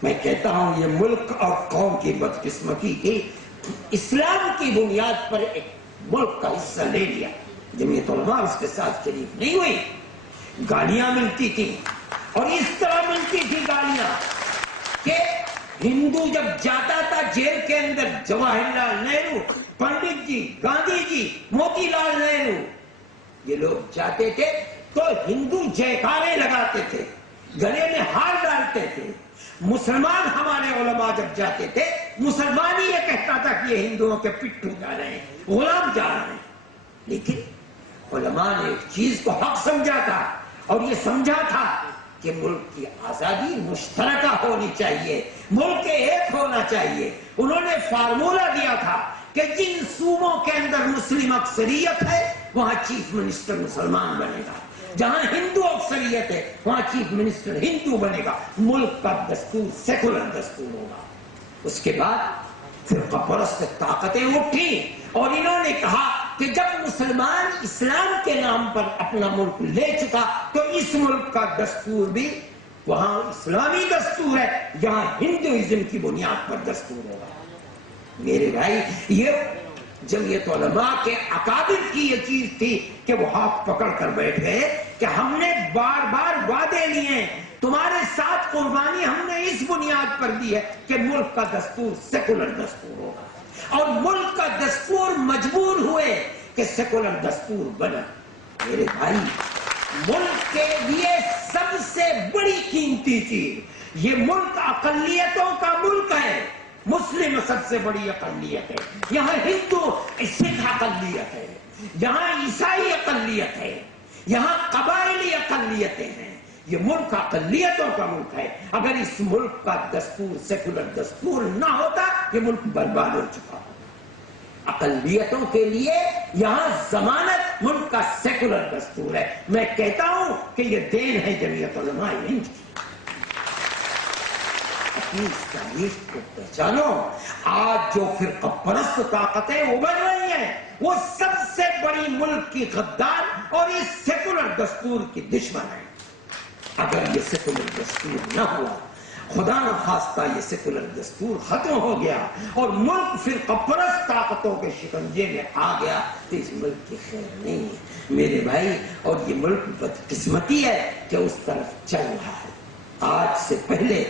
میں کہتا ہوں یہ ملک اور قوم کی بدقسمتی کی، اسلام کی بنیاد پر ایک ملک کا حصہ لے لیا۔ جمعیت علماء اس کے ساتھ شریک نہیں ہوئی، گالیاں ملتی تھیں، اور اس طرح ملتی تھی گالیاں کہ ہندو جب جاتا تھا جیل کے اندر، جواہر لال نہرو، پنڈت جی، گاندھی جی، موتی لال نہرو، یہ لوگ جاتے تھے تو ہندو جیکارے لگاتے تھے، گلے میں ہار ڈالتے تھے۔ مسلمان ہمارے علماء جب جاتے تھے، مسلمان ہی یہ کہتا تھا کہ یہ ہندوؤں کے پٹھو جا رہے ہیں، غلام جا رہے ہیں۔ لیکن علماء نے ایک چیز کو حق سمجھا تھا، اور یہ سمجھا تھا کہ ملک کی آزادی مشترکہ ہونی چاہیے، ملک ایک ہونا چاہیے۔ انہوں نے فارمولہ دیا تھا کہ جن صوبوں کے اندر مسلم اکثریت ہے وہاں چیف منسٹر مسلمان بنے گا، جہاں ہندو اکثریت ہے وہاں چیف منسٹر ہندو بنے گا، ملک کا دستور سیکولر دستور ہوگا۔ اس کے بعد فرقہ پرست طاقتیں اٹھی اور انہوں نے کہا کہ جب مسلمان اسلام کے نام پر اپنا ملک لے چکا تو اس ملک کا دستور بھی وہاں اسلامی دستور ہے، یہاں ہندوازم کی بنیاد پر دستور ہوگا۔ میرے بھائی، یہ جمعیت علماء کے اکابر کی یہ چیز تھی کہ وہ ہاتھ پکڑ کر بیٹھ گئے کہ ہم نے بار بار وعدے لیے، تمہارے ساتھ قربانی ہم نے اس بنیاد پر دی ہے کہ ملک کا دستور سیکولر دستور ہوگا، اور ملک کا دستور مجبور ہوئے کہ سیکولر دستور بنا۔ میرے بھائی، ملک کے لیے سب سے بڑی قیمتی چیز، یہ ملک اقلیتوں کا ملک ہے، مسلم سب سے بڑی اقلیت ہے، یہاں ہندو سکھ اقلیت ہے، یہاں عیسائی اقلیت ہے، یہاں قبائلی اقلیتیں ہیں، یہ ملک اقلیتوں کا ملک ہے۔ اگر اس ملک کا دستور سیکولر دستور نہ ہوتا یہ ملک برباد ہو چکا ہوتا۔ اقلیتوں کے لیے یہاں ضمانت ملک کا سیکولر دستور ہے۔ میں کہتا ہوں کہ یہ دین ہے جمعیت علماء ہند کی۔ اپنی اس تاریخ کو پہچانو۔ آج جو فرقہ پرست طاقتیں ابھر رہی ہیں وہ سب سے بڑی ملک کی غدار اور اس سیکولر دستور کی دشمن ہے۔ اگر یہ سیکولر دستور نہ ہوا، خدا نہ خواستہ یہ سیکولر دستور ختم ہو گیا اور ملک فرقہ پرست طاقتوں کے شکنجے میں آ گیا تو اس ملک کی خیر نہیں ہے میرے بھائی۔ اور یہ ملک بدقسمتی ہے کہ اس طرف چل رہا ہے۔ آج سے پہلے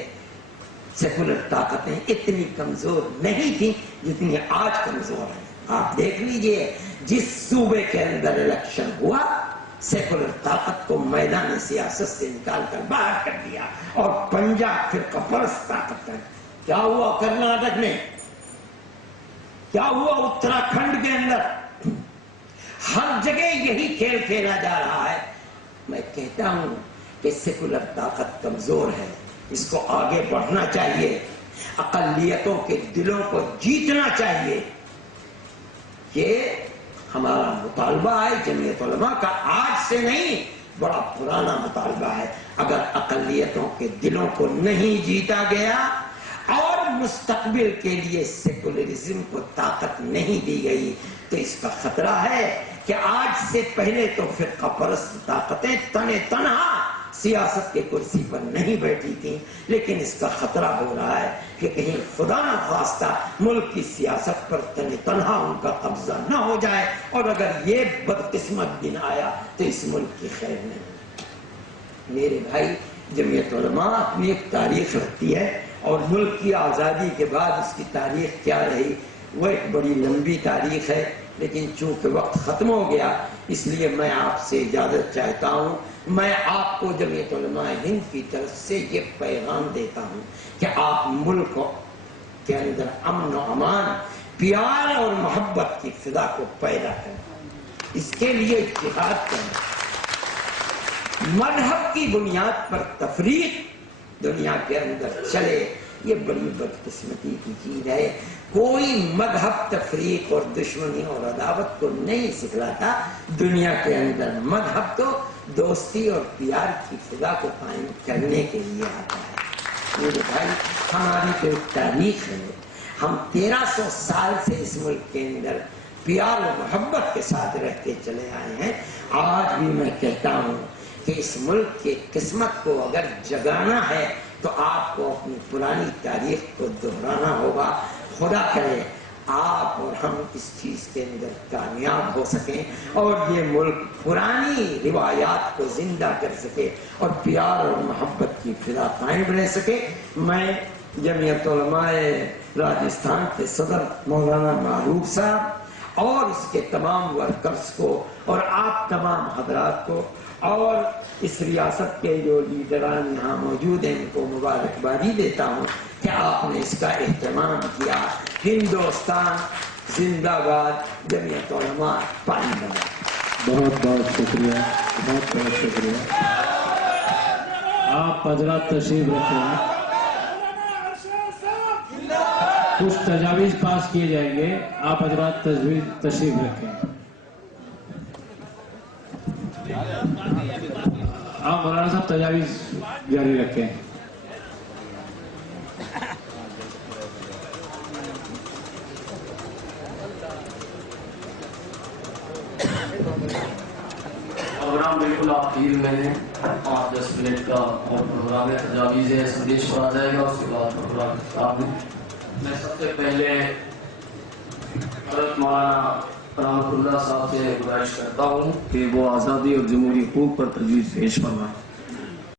سیکولر طاقتیں اتنی کمزور نہیں تھیں جتنی آج کمزور ہیں۔ آپ دیکھ لیجئے، جس صوبے کے اندر الیکشن ہوا سیکولر طاقت کو میدان سیاست سے نکال کر باہر کر دیا، اور پنجاب فرقہ پرست طاقت کا کیا ہوا، کرناٹک میں کیا ہوا، اتراکھنڈ کے اندر، ہر جگہ یہی کھیل کھیلا جا رہا ہے۔ میں کہتا ہوں کہ سیکولر طاقت کمزور ہے، اس کو آگے بڑھنا چاہیے، اقلیتوں کے دلوں کو جیتنا چاہیے۔ یہ ہمارا مطالبہ ہے جمعیت علماء کا، آج سے نہیں، بڑا پرانا مطالبہ ہے۔ اگر اقلیتوں کے دلوں کو نہیں جیتا گیا اور مستقبل کے لیے سیکولرزم کو طاقت نہیں دی گئی تو اس کا خطرہ ہے کہ آج سے پہلے تو فرقہ پرست طاقتیں تنے تنہا سیاست کے کرسی پر نہیں بیٹھی تھی، لیکن اس کا خطرہ ہو رہا ہے کہ کہیں خدا نہ خواستہ ملک کی سیاست پر تنہا ان کا قبضہ نہ ہو جائے، اور اگر یہ بدقسمت دن آیا تو اس ملک کی خیر نہیں۔ میرے بھائی، جمعیت علماء اپنی ایک تاریخ رکھتی ہے، اور ملک کی آزادی کے بعد اس کی تاریخ کیا رہی وہ ایک بڑی لمبی تاریخ ہے، لیکن چونکہ وقت ختم ہو گیا اس لیے میں آپ سے اجازت چاہتا ہوں۔ میں آپ کو جمعیت علماء ہند کی طرف سے یہ پیغام دیتا ہوں کہ آپ ملک کے اندر امن و امان، پیار اور محبت کی فضا کو پیدا کریں، اس کے لیے اتحاد کریں۔ مذہب کی بنیاد پر تفریق دنیا کے اندر چلے، یہ بڑی بدقسمتی کی چیز ہے۔ کوئی مذہب تفریق اور دشمنی اور عداوت کو نہیں سکھلاتا، دنیا کے اندر مذہب تو دوستی اور پیار کی فضا کو قائم کرنے کے لیے آتا ہے۔ میرے بھائی، ہماری تو ایک تاریخ ہے، ہم 1300 سال سے اس ملک کے اندر پیار و محبت کے ساتھ رہتے چلے آئے ہیں۔ آج بھی میں کہتا ہوں کہ اس ملک کی قسمت کو اگر جگانا ہے تو آپ کو اپنی پرانی تاریخ کو دہرانا ہوگا۔ خدا کرے آپ اور ہم اس چیز کے اندر کامیاب ہو سکیں اور یہ ملک پرانی روایات کو زندہ کر سکے اور پیار اور محبت کی فضا قائم رہ سکے۔ میں جمعیت علماء راجستھان کے صدر مولانا معروف صاحب اور اس کے تمام ورکرز کو اور آپ تمام حضرات کو اور اس ریاست کے جو لیڈران یہاں موجود ہیں ان کو مبارکبادی دیتا ہوں کہ آپ نے اس کا اہتمام کیا۔ ہندوستان زندہ باد، جمعیت علماء پائندہ باد۔ بہت بہت شکریہ، بہت بہت شکریہ۔ آپ حضرات تشریف رکھیں، کچھ تجاویز پاس کیے جائیں گے، آپ حضرات تشریف رکھیں۔ آپ مولانا صاحب تجاویز جاری رکھیں۔ پروگرام بالکل آخر میں ہے، 5-10 منٹ کا اور پروگرام تجاویز ہے، سندیش پڑھا جائے گا، اس کے بعد پروگرام اختتام ہے۔ میں سب سے پہلے حضرت مولانا رحمت اللہ صاحب سے گزارش کرتا ہوں کہ وہ آزادی اور جمہوری حقوق پر تجویز پیش فرمائیں۔